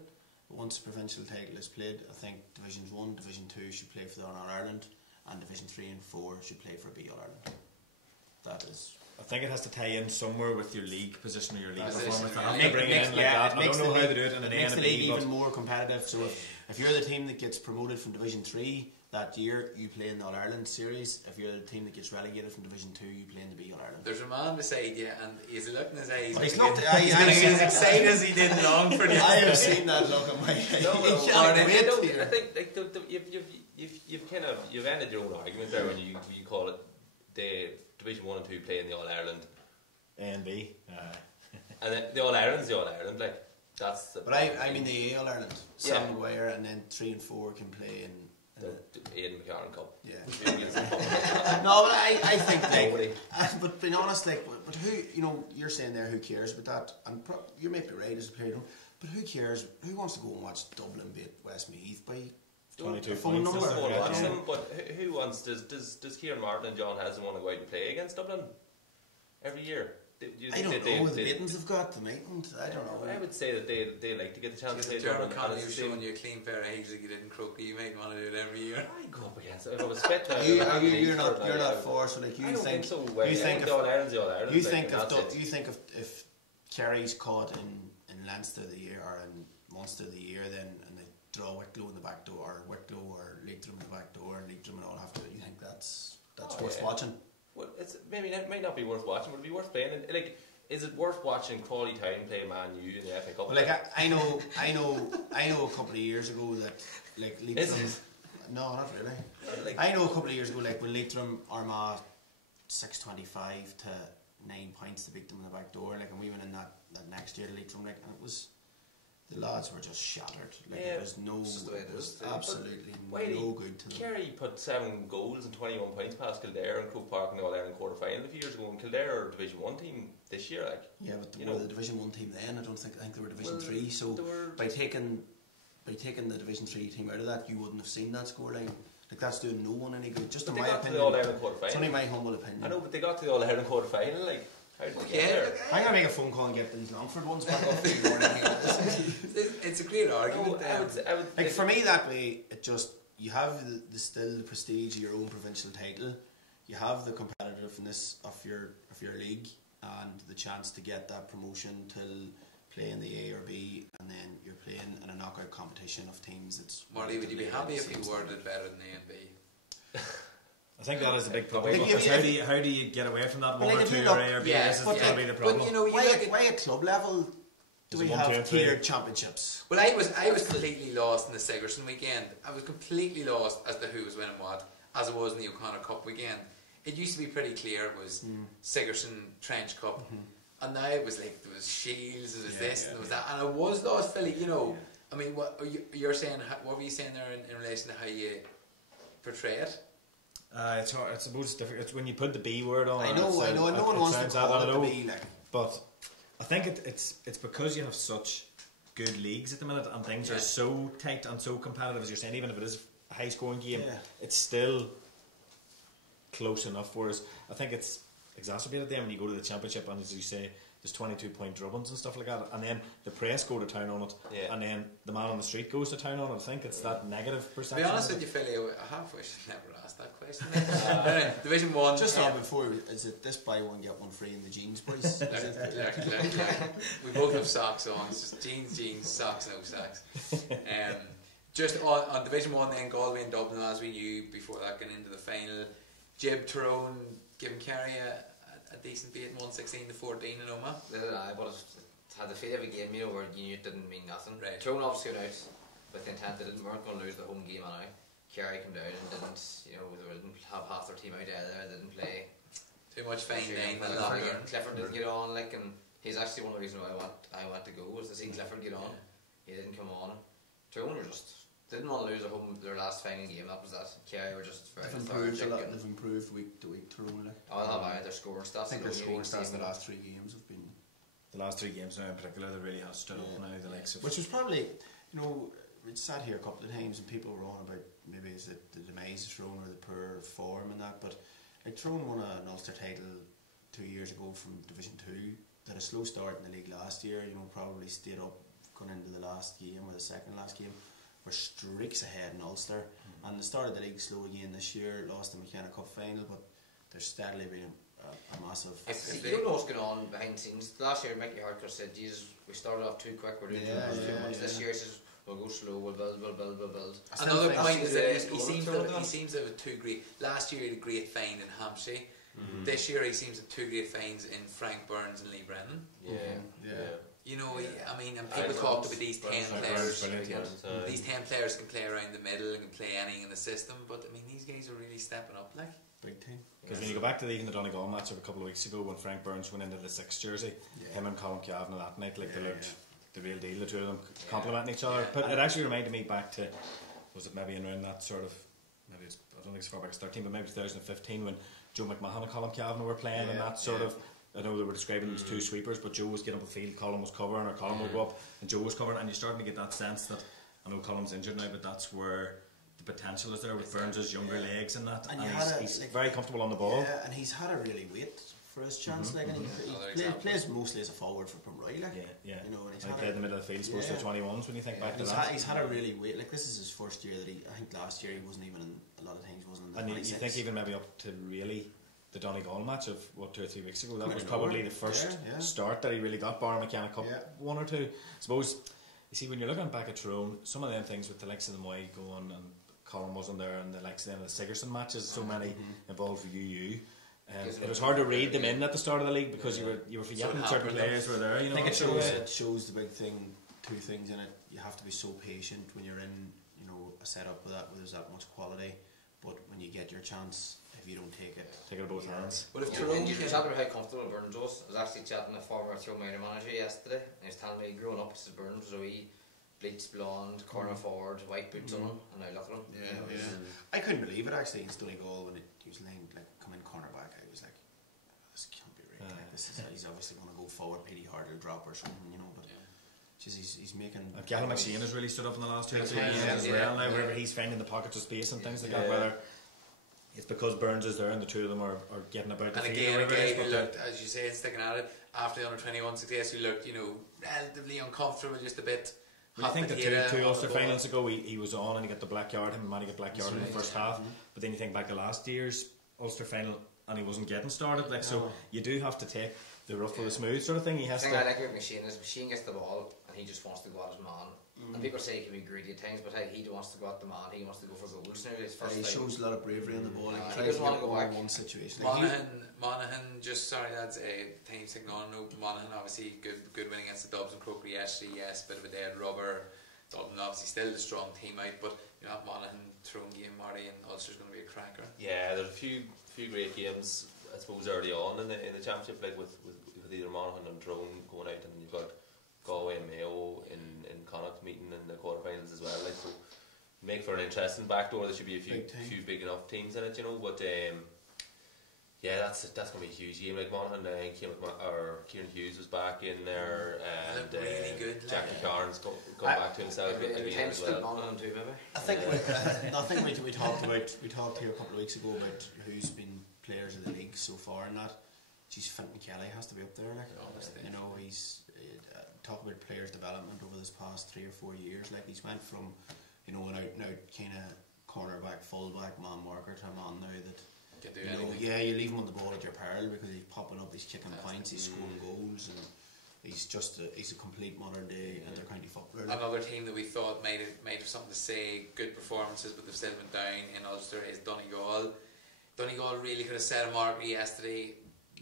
Once the provincial title is played, I think Divisions 1, Division 2 should play for the All-Ireland, and Division 3 and 4 should play for B All-Ireland. That is. I think it has to tie in somewhere with your league position or your league performance. They have to bring it in like that. I don't know how they do it in an A makes and the a league B. even more competitive. So if you're the team that gets promoted from Division 3 that year, you play in the All-Ireland series. If you're the team that gets relegated from Division 2, you play in the B All-Ireland. There's a man beside you, and he's looking his eyes. Well, he's as excited as he did long for you. I have seen that look on my eye. I think like you've ended your own argument there when you call it the Division 1 and 2 play in the All-Ireland. A and B. And then the All-Ireland's the All-Ireland, like that's the. But I mean the All-Ireland. Sam Maguire, and then 3 and 4 can play in the Aidan McCarron Cup. Yeah. No, but I think but being honest, but who you're saying there, who cares about that? And you might be right as a player, but who cares? Who wants to go and watch Dublin beat Westmeath by 22 phone points? number? Watch them, but who wants? Does Kieran Martin and John Hassan want to go out and play against Dublin every year? I don't know. The Maidens have got the Maidens. I don't know. I would say that they like to get the chance to play. German Conley was showing you a clean pair of eggs like you did in Croker. You might want to do it every year. I go up against it. If I was fit, you're not for. So like you think so. You think if if Kerry's caught in Leinster the year or in Munster the year, then and they draw Wicklow in the back door, or Wicklow or Leitrim in the back door, and Leitrim and all have to. You think that's worth watching? Well, it might not be worth watching, but it'd be worth playing. And, like, is it worth watching Crawley Town play Man U in the FA Cup? Well, like I know a couple of years ago that like Leitrim. No, not really. Like, I know a couple of years ago, like when Leitrim Armagh 625 to 9 points to beat them in the back door, like, and we went in that next year to Leitrim, like, and it was. The lads were just shattered. Like, yeah, it was absolutely no good to them. Kerry put 7 goals and 21 points past Kildare and Croke Park in the All-Ireland quarter-final a few years ago, and Kildare are Division 1 team this year. Like, yeah, but they were the Division 1 team then. I think they were Division 3. So by taking the Division 3 team out of that, you wouldn't have seen that scoreline. Like, that's doing no one any good. Just in my opinion. It's only my humble opinion. I know, but they got to the All-Ireland quarter-final. Like, I'm gonna make a phone call and get these Longford ones back up for you. It's a great argument. I would like, for me, that way, it just, you have still the prestige of your own provincial title, you have the competitiveness of your league, and the chance to get that promotion till play in the A or B, and then you're playing in a knockout competition of teams. It's Marty, would you be happy if you worded better than A and B? I think that is a big problem. Because how do you get away from that 1 or 2 or A or B? This is going to be the problem. But you know, why at club level do we have tiered championships? Well, I was completely lost in the Sigerson weekend. I was completely lost as to who was winning what, as it was in the O'Connor Cup weekend. It used to be pretty clear it was Sigerson Trench Cup, and now it was like there was Shields, there was this, and there was that, and I was lost, Philly. You know, I mean, what you're saying? What were you saying there in relation to how you portray it? It's hard. I suppose it's difficult. It's when you put the B word on. I know. No one wants to call it the B. Like. But I think it's because you have such good leagues at the minute, and things are so tight and so competitive, as you're saying. Even if it is a high scoring game, it's still close enough. Whereas I think it's exacerbated then when you go to the championship, and as you say, there's 22-point drubbings and stuff like that, and then the press go to town on it, and then the man on the street goes to town on it. I think it's that negative perception. To be honest with you, Philly, I half wish I'd never asked that question. Division 1. Just on before, is it this buy one get one free in the jeans price? We both have socks on. It's just jeans, socks, no socks. Just on Division 1 then, Galway and Dublin, as we knew before that getting into the final. Jib Tyrone giving Kerry a decent beat, 116 to 14 in Omagh. But it had the feel of a game, you know, where you knew it didn't mean nothing. Right. Tyrone obviously went out with the intent that they weren't going to lose the home game anyway. Kerry came down and didn't, you know, they didn't have half their team out either, they didn't play too much fine line. Clifford didn't get on, like, and he's actually one of the reasons why I want to go was to see Clifford get on. He didn't come on. Tyrone were just didn't want to lose their last final game. That was that. Kerry were just very lethargic. They've improved week to week. Tyrone, like. Oh, their scoring stats. I think their scoring stats in the last 3 games have been. The last 3 games now in particular, they really have stood up now. The likes of, which was probably, you know, we sat here a couple of times and people were on about maybe is it the demise of Tyrone or the poor form and that, but like Tyrone won an Ulster title 2 years ago from Division 2. They had a slow start in the league last year. You know, probably stayed up going into the last game or the second last game. Were streaks ahead in Ulster, and they started the league slow again this year. Lost the McKenna Cup final, but they're steadily being a massive. You don't know what's going on behind the scenes. Last year, Mickey Harker said, "Jesus, we started off too quick. We're doing too much." This year, he says, "We'll go slow. We'll build." Another point is that he seems to have two great. Last year, he had a great find in Hampshire. This year, he seems to have 2 great finds in Frank Burns and Lee Brennan. You know, I mean, and people talked about these 10 players. These 10 players can play around the middle and can play anything in the system, but I mean, these guys are really stepping up, like. Big team. Because when you go back to the Donegal match of a couple of weeks ago when Frank Burns went into the 6 jersey, him and Colin Cavan that night, like they looked the real deal, the two of them complimenting each other. But it actually reminded me back to, was it maybe around that sort of, maybe it's, I don't think it's far back as 13, but maybe 2015 when Joe McMahon and Colin Cavan were playing and that sort of. I know they were describing them as 2 sweepers, but Joe was getting up the field, Colin was covering, or Colin would go up and Joe was covering, and you're starting to get that sense that, I know Colin's injured now, but that's where the potential is there with Burns' younger legs and that, and he's very comfortable on the ball. Yeah, and he's had a really wait for his chance. Like, and he plays mostly as a forward for Provincial. Like, yeah. You know, and he's played in the middle of the field, supposed to the 21s when you think back to that. He's had a really like, this is his first year that I think last year he wasn't even in a lot of things, wasn't in the And 26. you think even maybe up to really the Donegal match of 2 or 3 weeks ago, that was probably the first start that he really got, bar McKenna Cup 1 or 2. I suppose, you see, when you're looking back at Tyrone, some of them things with the likes of the Moy going, and Colin wasn't there, and the likes of the Sigerson matches, so many involved for UU. It was hard to read them in at the start of the league because you were forgetting certain players were there. You know, I think it shows the big thing, 2 things in it. You have to be so patient when you're in, you know, a setup where there's that much quality, but when you get your chance, if you don't take it both hands. But if Tyrone, you were talking about how comfortable Burns was. I was actually chatting with a former Tyrone minor manager yesterday, and he was telling me growing up, says Burns was a wee bleached blonde, corner forward, white boots on him, and now look at him. I couldn't believe it actually in Donegal when he was laying, like, coming cornerback. I was like, this can't be right. Like, he's obviously going to go forward, Petey Hard will drop or something, you know. But he's making. And Gavin McShane has really stood up in the last 2 or 3 years as well. Now, wherever he's finding the pockets of space and things like that, whether it's because Burns is there and the 2 of them are getting about the field. And again, who looked, as you say, sticking at it after the under-21 success, who looked, you know, relatively uncomfortable, just a bit. I think that 2 Ulster finals ago he was on and he got the black yard, him and Manny got black yard in the first half, but then you think back to last year's Ulster final and he wasn't getting started, like, so you do have to take the rough with the smooth sort of thing. The thing I like about McShane is McShane gets the ball and he just wants to go at his man. And people say he can be greedy at times, but he wants to go at the man, he wants to go for goals now. He shows a lot of bravery on the ball. He doesn't want to go back. One situation. Monaghan, just sorry lads, things ignoring. No, Monaghan obviously good win against the Dubs and Crokey yesterday. Yes, bit of a dead rubber. Dublin obviously still a strong team out, but you know, Monaghan, Tyrone game, Marty, and Ulster's going to be a cracker. Yeah, there's a few great games, I suppose, early on in the championship, like with either Monaghan and Tyrone going out, and you've got Galway and Mayo in Connacht meeting in the quarterfinals as well. Like, so make for an interesting backdoor. There should be a few big enough teams in it, you know. But that's going to be a huge game. Like Monaghan, Kieran Hughes was back in there, and really good. Jackie Carnes come back to himself again as well. Monaghan too, maybe. I think we talked here a couple of weeks ago about who's been players of the league so far, and that. Geez, Fintan Kelly has to be up there. Like, you know, he's talk about players' development over this past 3 or 4 years. Like, he's went from, you know, an out and out kind of cornerback, fullback, man marker to a man now that you leave him on the ball at your peril because he's popping up, he's kicking points, he's scoring goals, and he's a complete modern day inter-county footballer. Another team that we thought might have something to say, good performances, but they've still went down in Ulster is Donegal. Donegal really could have set a marker yesterday.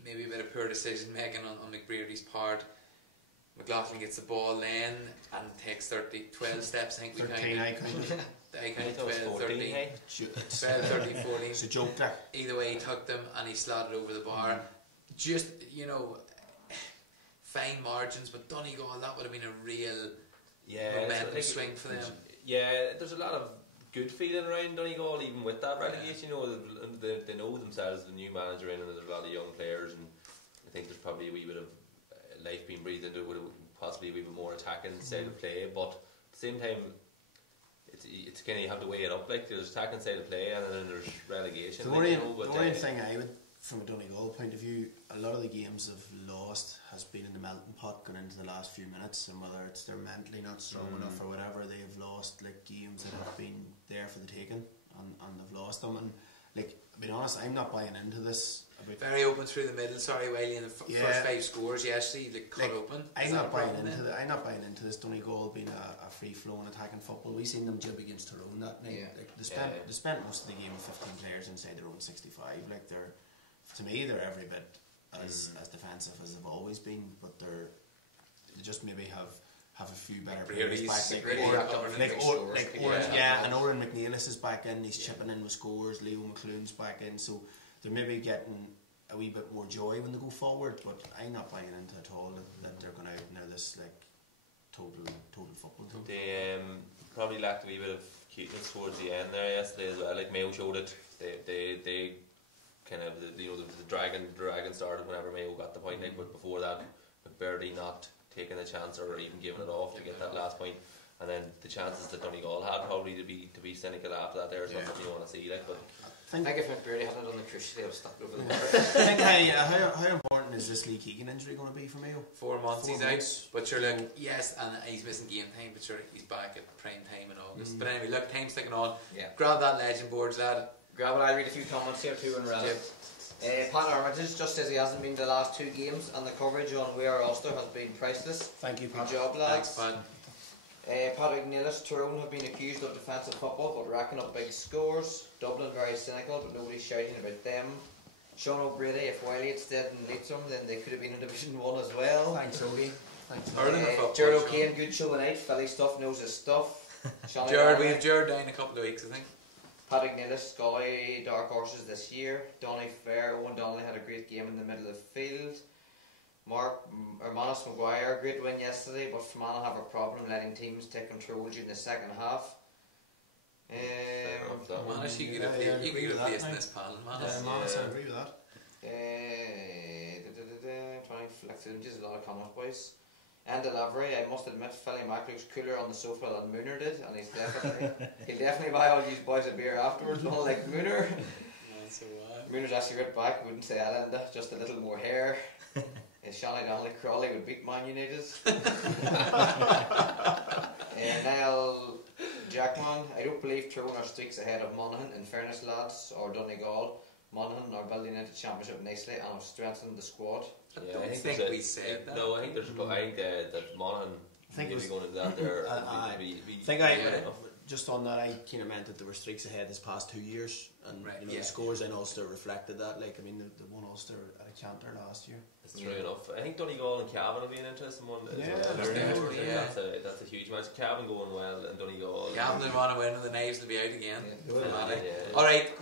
Maybe a bit of poor decision making on McBrearty's part. McLaughlin gets the ball then and takes 12 steps. I think 13, I counted 12, 13, 12, 13, 14. It's a joke there. Either way, he took them and he slotted over the bar. Just, you know, fine margins, but Donegal, that would have been a real momentum swing for them. Yeah, there's a lot of good feeling around Donegal, even with that relegation. You know, they know themselves, the new manager in, and there's a lot of young players, and I think there's probably a wee bit of life being breathed into it, with possibly a wee bit more attacking style of play. But at the same time, it's kind of, you have to weigh it up. Like, there's attacking style of play, and then there's relegation. The only thing I would, from a Donegal point of view, a lot of the games they've lost has been in the melting pot going into the last few minutes, and whether it's they're mentally not strong enough or whatever, they have lost like games that have been there for the taking, and they've lost them. And like, to be honest, I'm not buying into this. Very open through the middle. Sorry, Wiley, in the first 5 scores yesterday, they cut open. I'm not buying into this Donegal being a free-flowing attacking football. We seen them jib against Tyrone that night. Like, they spent most of the game with 15 players inside their own 65. Like, to me, they're every bit as defensive as they've always been, but they just maybe have a few better players back. And Oren McNeilis is back in. He's chipping in with scores. Leo McClune's back in, so they're maybe getting a wee bit more joy when they go forward. But I'm not buying into it at all that they're going to now this like total football team. They probably lacked a wee bit of cuteness towards the end there yesterday as well. Like Mayo showed it. They kind of the dragon started whenever Mayo got the point. Like, but before that, McBurdy not taking a chance or even giving it off to get that last point, and then the chances that Donegal had probably to be cynical after that there is something you want to see. Like, but I think if McBurdy hadn't done the crucial, they would have stuck it over the bar. I think how important is this Lee Keegan injury going to be for Mayo? 4 months 4 he's months. out, but sure, look, yes, and he's missing game time, but sure, he's back at prime time in August. But anyway, look, time's ticking on. Yeah. Grab that legend boards, lad. Grab it, I'll read a few comments here too in relevant. Pat Armitage just says he hasn't been to the last 2 games, and the coverage on We Are Ulster has been priceless. Thank you, Pat. Good job, lads. Thanks, Pat. Patrick Neillis, Tyrone have been accused of defensive football but racking up big scores. Dublin very cynical but nobody's shouting about them. Sean O'Brady, if Wiley had stayed in Leitrim then they could have been in Division 1 as well. Thanks, Ogie. Thanks. Jared O'Kane, good show tonight. Philly stuff knows his stuff. Jared, we have Jared down in a couple of weeks, I think. Patrick Neillis, Scully, dark horses this year. Donny Fair, Owen Donnelly had a great game in the middle of the field. Manus Maguire, great win yesterday, but Fermanagh have a problem letting teams take control during the second half. Manus, you could have placed in this panel, Manus. Manus, I agree with that. Trying to flex it, just a lot of comments, boys. And Delivery, I must admit, Philly Mac looks cooler on the sofa than Mooner did, and he'll definitely buy all these boys a beer afterwards, not like Mooner. Mooner's actually right back, wouldn't say Allenda, just a little more hair. Shani Donnelly Crawley would beat Man United. Niall Jackman, I don't believe Tyrone are streaks ahead of Monaghan. In fairness, lads, or Donegal, Monaghan are building into the championship nicely and have strengthened the squad. I don't think we said that. No, I think there's. I think that Monaghan maybe going into that there. Just on that, I kind of meant that there were streaks ahead this past 2 years, and the scores in Ulster reflected that. Like, I mean, the won Ulster at a canter last year. It's true enough. I think Donegal and Cavan will be an interesting one. That's a huge match. Cavan going well, and Donegal. Cavan will want to win, and the knives will be out again. Alright,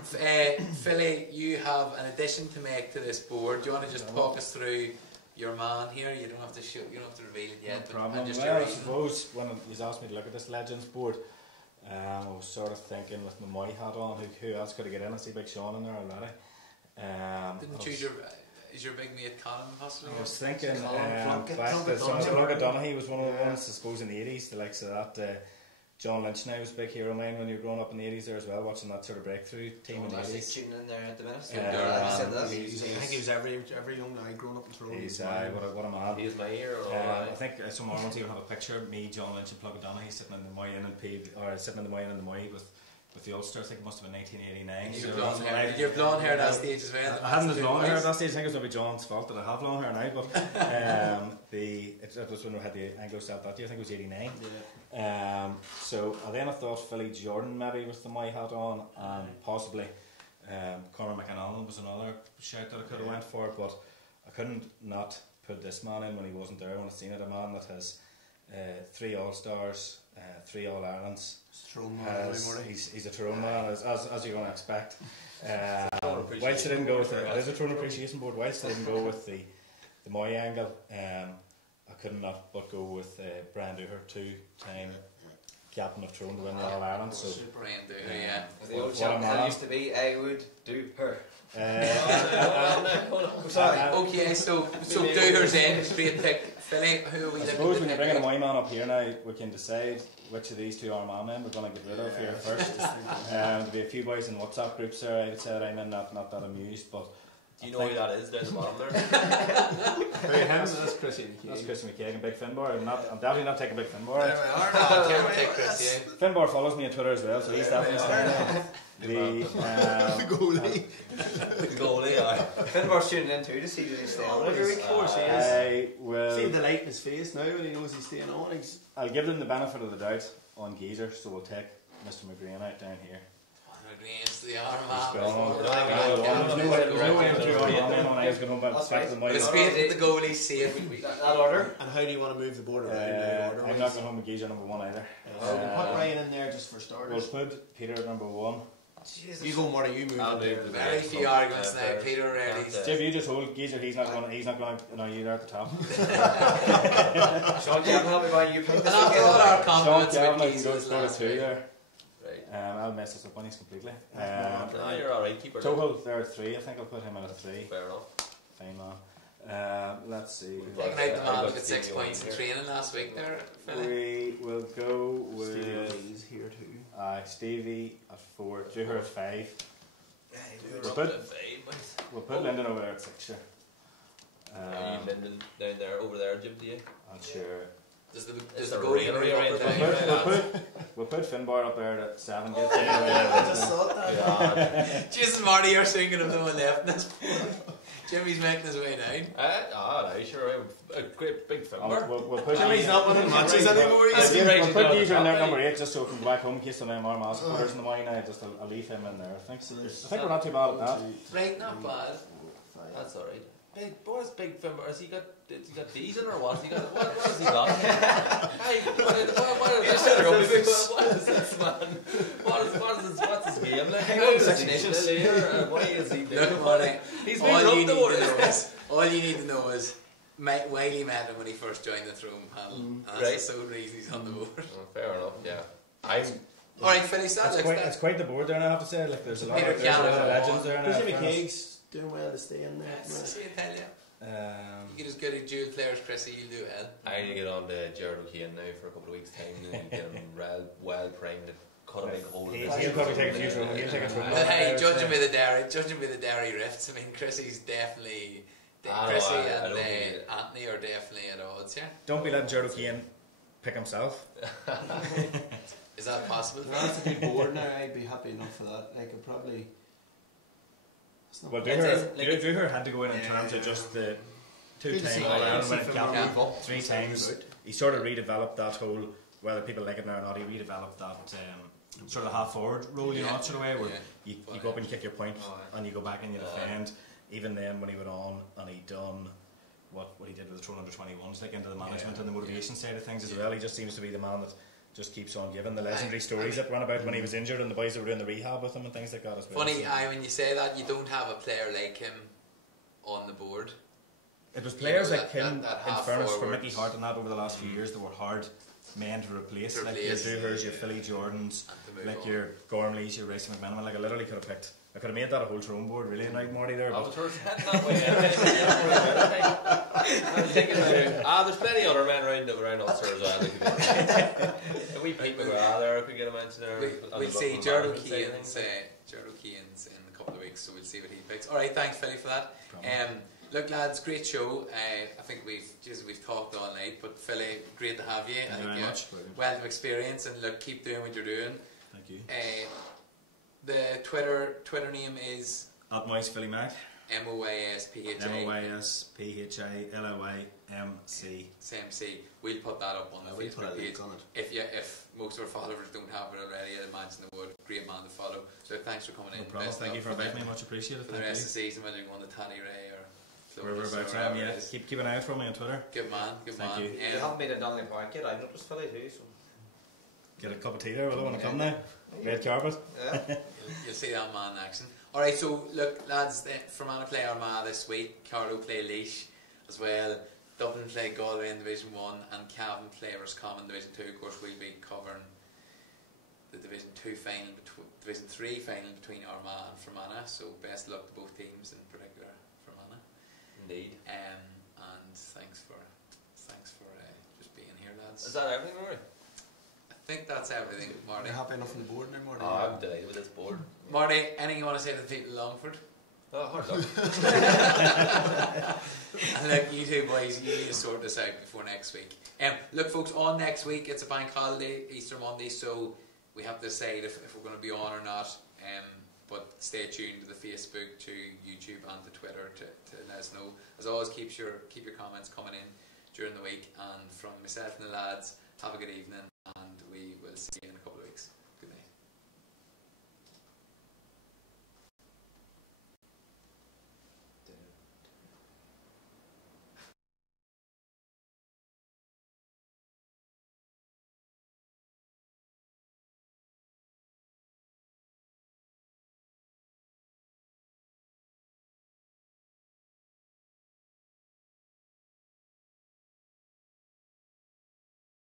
Philly, you have an addition to make to this board. Do you want to just talk us through your man here? You don't have to show, you don't have to reveal it yet. No problem. Well, I suppose when you asked me to look at this Legends board, I was sort of thinking with my Moy hat on, who else could I get in? I see Big Sean in there already. Didn't choose is your big mate Colin possibly? I was thinking Plunket Donaghy was one of the ones, I suppose, in the 80s, the likes of that. John Lynch now was a big hero of mine when you were growing up in the 80s there as well, watching that sort of breakthrough team in the 80s. Tuning in there at the minute. I think he was every young guy growing up in Tyrone. He's what a man. He's my hero. I think some more ones even have a picture of me, John Lynch and Plunket Donaghy sitting in the Moy Inn or sitting in the Moy Inn and the Moy with the Ulster. I think it must have been 1989. You have blonde hair at that stage as well. I hadn't as long hair at that stage. I think it was maybe John's fault that I have long hair now. But it was when we had the Anglo-Celt that year. I think it was 89. Yeah. So then I thought Philly Jordan maybe with the Moy hat on, and possibly Conor McAnallen was another shout that I could have went for, but I couldn't not put this man in when he wasn't there. When I seen it, a man that has 3 All-Stars, 3 All-Irelands. He's a Tyrone man, as you're going to expect. Whilst I didn't go with it is a Tyrone appreciation board. Whilst I didn't go with the Moy angle, I could not but go with Brian Dooher, 2-time captain of Tyrone to win the All Ireland. So Brian Dooher, the old champion used to be, I would do her. Okay, so Dooher's in. Great pick. Philly, who are we? I suppose when you're bringing a Moy man up here now, we can decide which of these 2 Armagh men we're going to get rid of here first. There'll be a few boys in WhatsApp groups there. I would say that I'm in not that amused, but do you know who that is down the bottom there? That's Chrissy McKagan. That's Chrissy McKagan, Big Finbar. I'm definitely not taking Big Finbar. Take Chris, Finbar follows me on Twitter as well, so he's definitely staying. The goalie. The goalie, Finbar's tuning in too to see that he's staying on every week. Of course he is. I will see the light in his face now when he knows he's staying on. I'll give them the benefit of the doubt on Geezer, so we'll take Mr. McGreen out down here. Against the Armagh. There's no way I'm through Armagh when I was going back to the Moy. Let's beat the goalie safe. That order. And how do you want to move the board around? I'm not going home with Geezer number 1 either. We'll put Ryan in there just for starters. We'll put Peter at number 1. Jesus. You go, Marty. You move. I'll move the very few arguments now. Peter already. If you just hold Geezer, he's not going to know you there at the top. Sean Gavin, help me buy you pick this all our compliments Sean with Gavin, Geezer go to 2 there. Right. I'll mess this up on these completely. No, you're alright, keep it. Total, there are 3. I think I'll put him in at 3. Fair enough. Fine man. Let's see. Taking out the man who got 6 points in training last week there. We will go with Stevie here too. Stevie at 4, Dooher at 5. We'll put Lyndon over there at 6, sure. Lyndon down there, over there, Jim, do you? I'm sure. Does the goalie We'll put Finbar up there at 7. I just thought that. Jesus, Marty, you're thinking of the one left in this. Jimmy's making his way down. No, sure. A great big Finbar. We'll put Jimmy's not winning matches anymore. We'll put Geezer in there number 8 just so we can go back home in case some of them are mass supporters in the morning now. Just I'll leave him in there. I think we're not too bad at that. Right, not bad. That's alright. Hey, what's big Finbar? Has he got D's in or what? What has he got? Hey, what is this, man? What's his game like? How is he here? Why is he there? Look, Marty, He's all you need to know is Wiley met him when he first joined the throne panel. And that's the sole reason he's on the board. Fair enough, yeah. Alright, finish that. It's quite the board there, I have to say. Like, there's a lot of legends there now. Jimmy Keegs doing well to stay in there. See you tell you. You get as good as dual players, Chrissy, you'll do well. I need to get on to Jared O'Keefe now for a couple of weeks' time and get him well primed to cut a big hole in his He'll probably take a few through. He'll take a through. Hey, judging by the dairy rifts, I mean, Chrissy's definitely. Chrissy and Anthony are definitely at odds, yeah? Don't be letting Jared O'Keefe pick himself. Is that possible? No, that's a good board now. I'd be happy enough for that. Like, it probably. Well, Dreher had to go in terms of just the 2 times around when it got 3 times. He sort of redeveloped that whole, whether people like it or not, he redeveloped that sort of half forward role, you know, that sort of way where you go up and you kick your point and you go back and you defend. Even then, when he went on and he done what he did with the Tyrone under-21s, like into the management and the motivation side of things as well, he just seems to be the man that just keeps on giving the legendary stories that run about when he was injured and the boys that were doing the rehab with him and things like that as well. Funny, when you say that, you don't have a player like him on the board. It was players like him, in fairness, for Mickey Hart and that over the last few years, that were hard men to replace. Like your Doohers, your Philly Jordans, like your Gormleys, your Racing McManaman. Like I literally could have picked. I could have made that a whole Tyrone board, really, annoyed Marty there. I was heading that way. I'm thinking there's plenty other men around Ulster as well. If we Pete McGrath there, if we get a mention there. We'll see Jared O'Keehan's in a couple of weeks, so we'll see what he picks. Alright, thanks Philly for that. Look lads, great show. I think we've talked all night, but Philly, great to have you. Thank you very much. Wealth of experience, and look, keep doing what you're doing. Thank you. The Twitter name is @MoyesPhillyMac. MoyesPhillyMC. We'll put that up on the Facebook page. If most of our followers don't have it already, I imagine they would. Great man to follow. So thanks for coming in. No problem. Thank you for inviting me. Much appreciated. For the rest of the season, whether you want the Taddy Ray or wherever about time, yeah. Keep an eye out for me on Twitter. Good man. Thank you. You haven't been in Donnelly Park yet. I've noticed Philly too. So. Get a cup of tea there. Will I want to come now? Red carpet. Yeah. You'll see that man in action. Alright, so look lads, Fermanagh play Armagh this week, Carlow play Laois as well, Dublin play Galway in Division 1 and Cavan play Roscommon Division 2. Of course we'll be covering the Division 2 final, Division 3 final between Armagh and Fermanagh, so best luck to both teams, in particular Fermanagh. Indeed. And thanks for just being here lads. Is that everything, Rory? I think that's everything, Marty. You're happy enough on the board now, Marty? Oh, I'm delighted with this board. Marty, anything you want to say to the people of Longford? Oh, hard luck. And look, you two boys, you need to sort this out before next week. Look folks, on next week it's a bank holiday, Easter Monday, so we have to decide if we're going to be on or not. But stay tuned to the Facebook, to YouTube and to Twitter to let us know. As always, keep your comments coming in during the week, and from myself and the lads, have a good evening.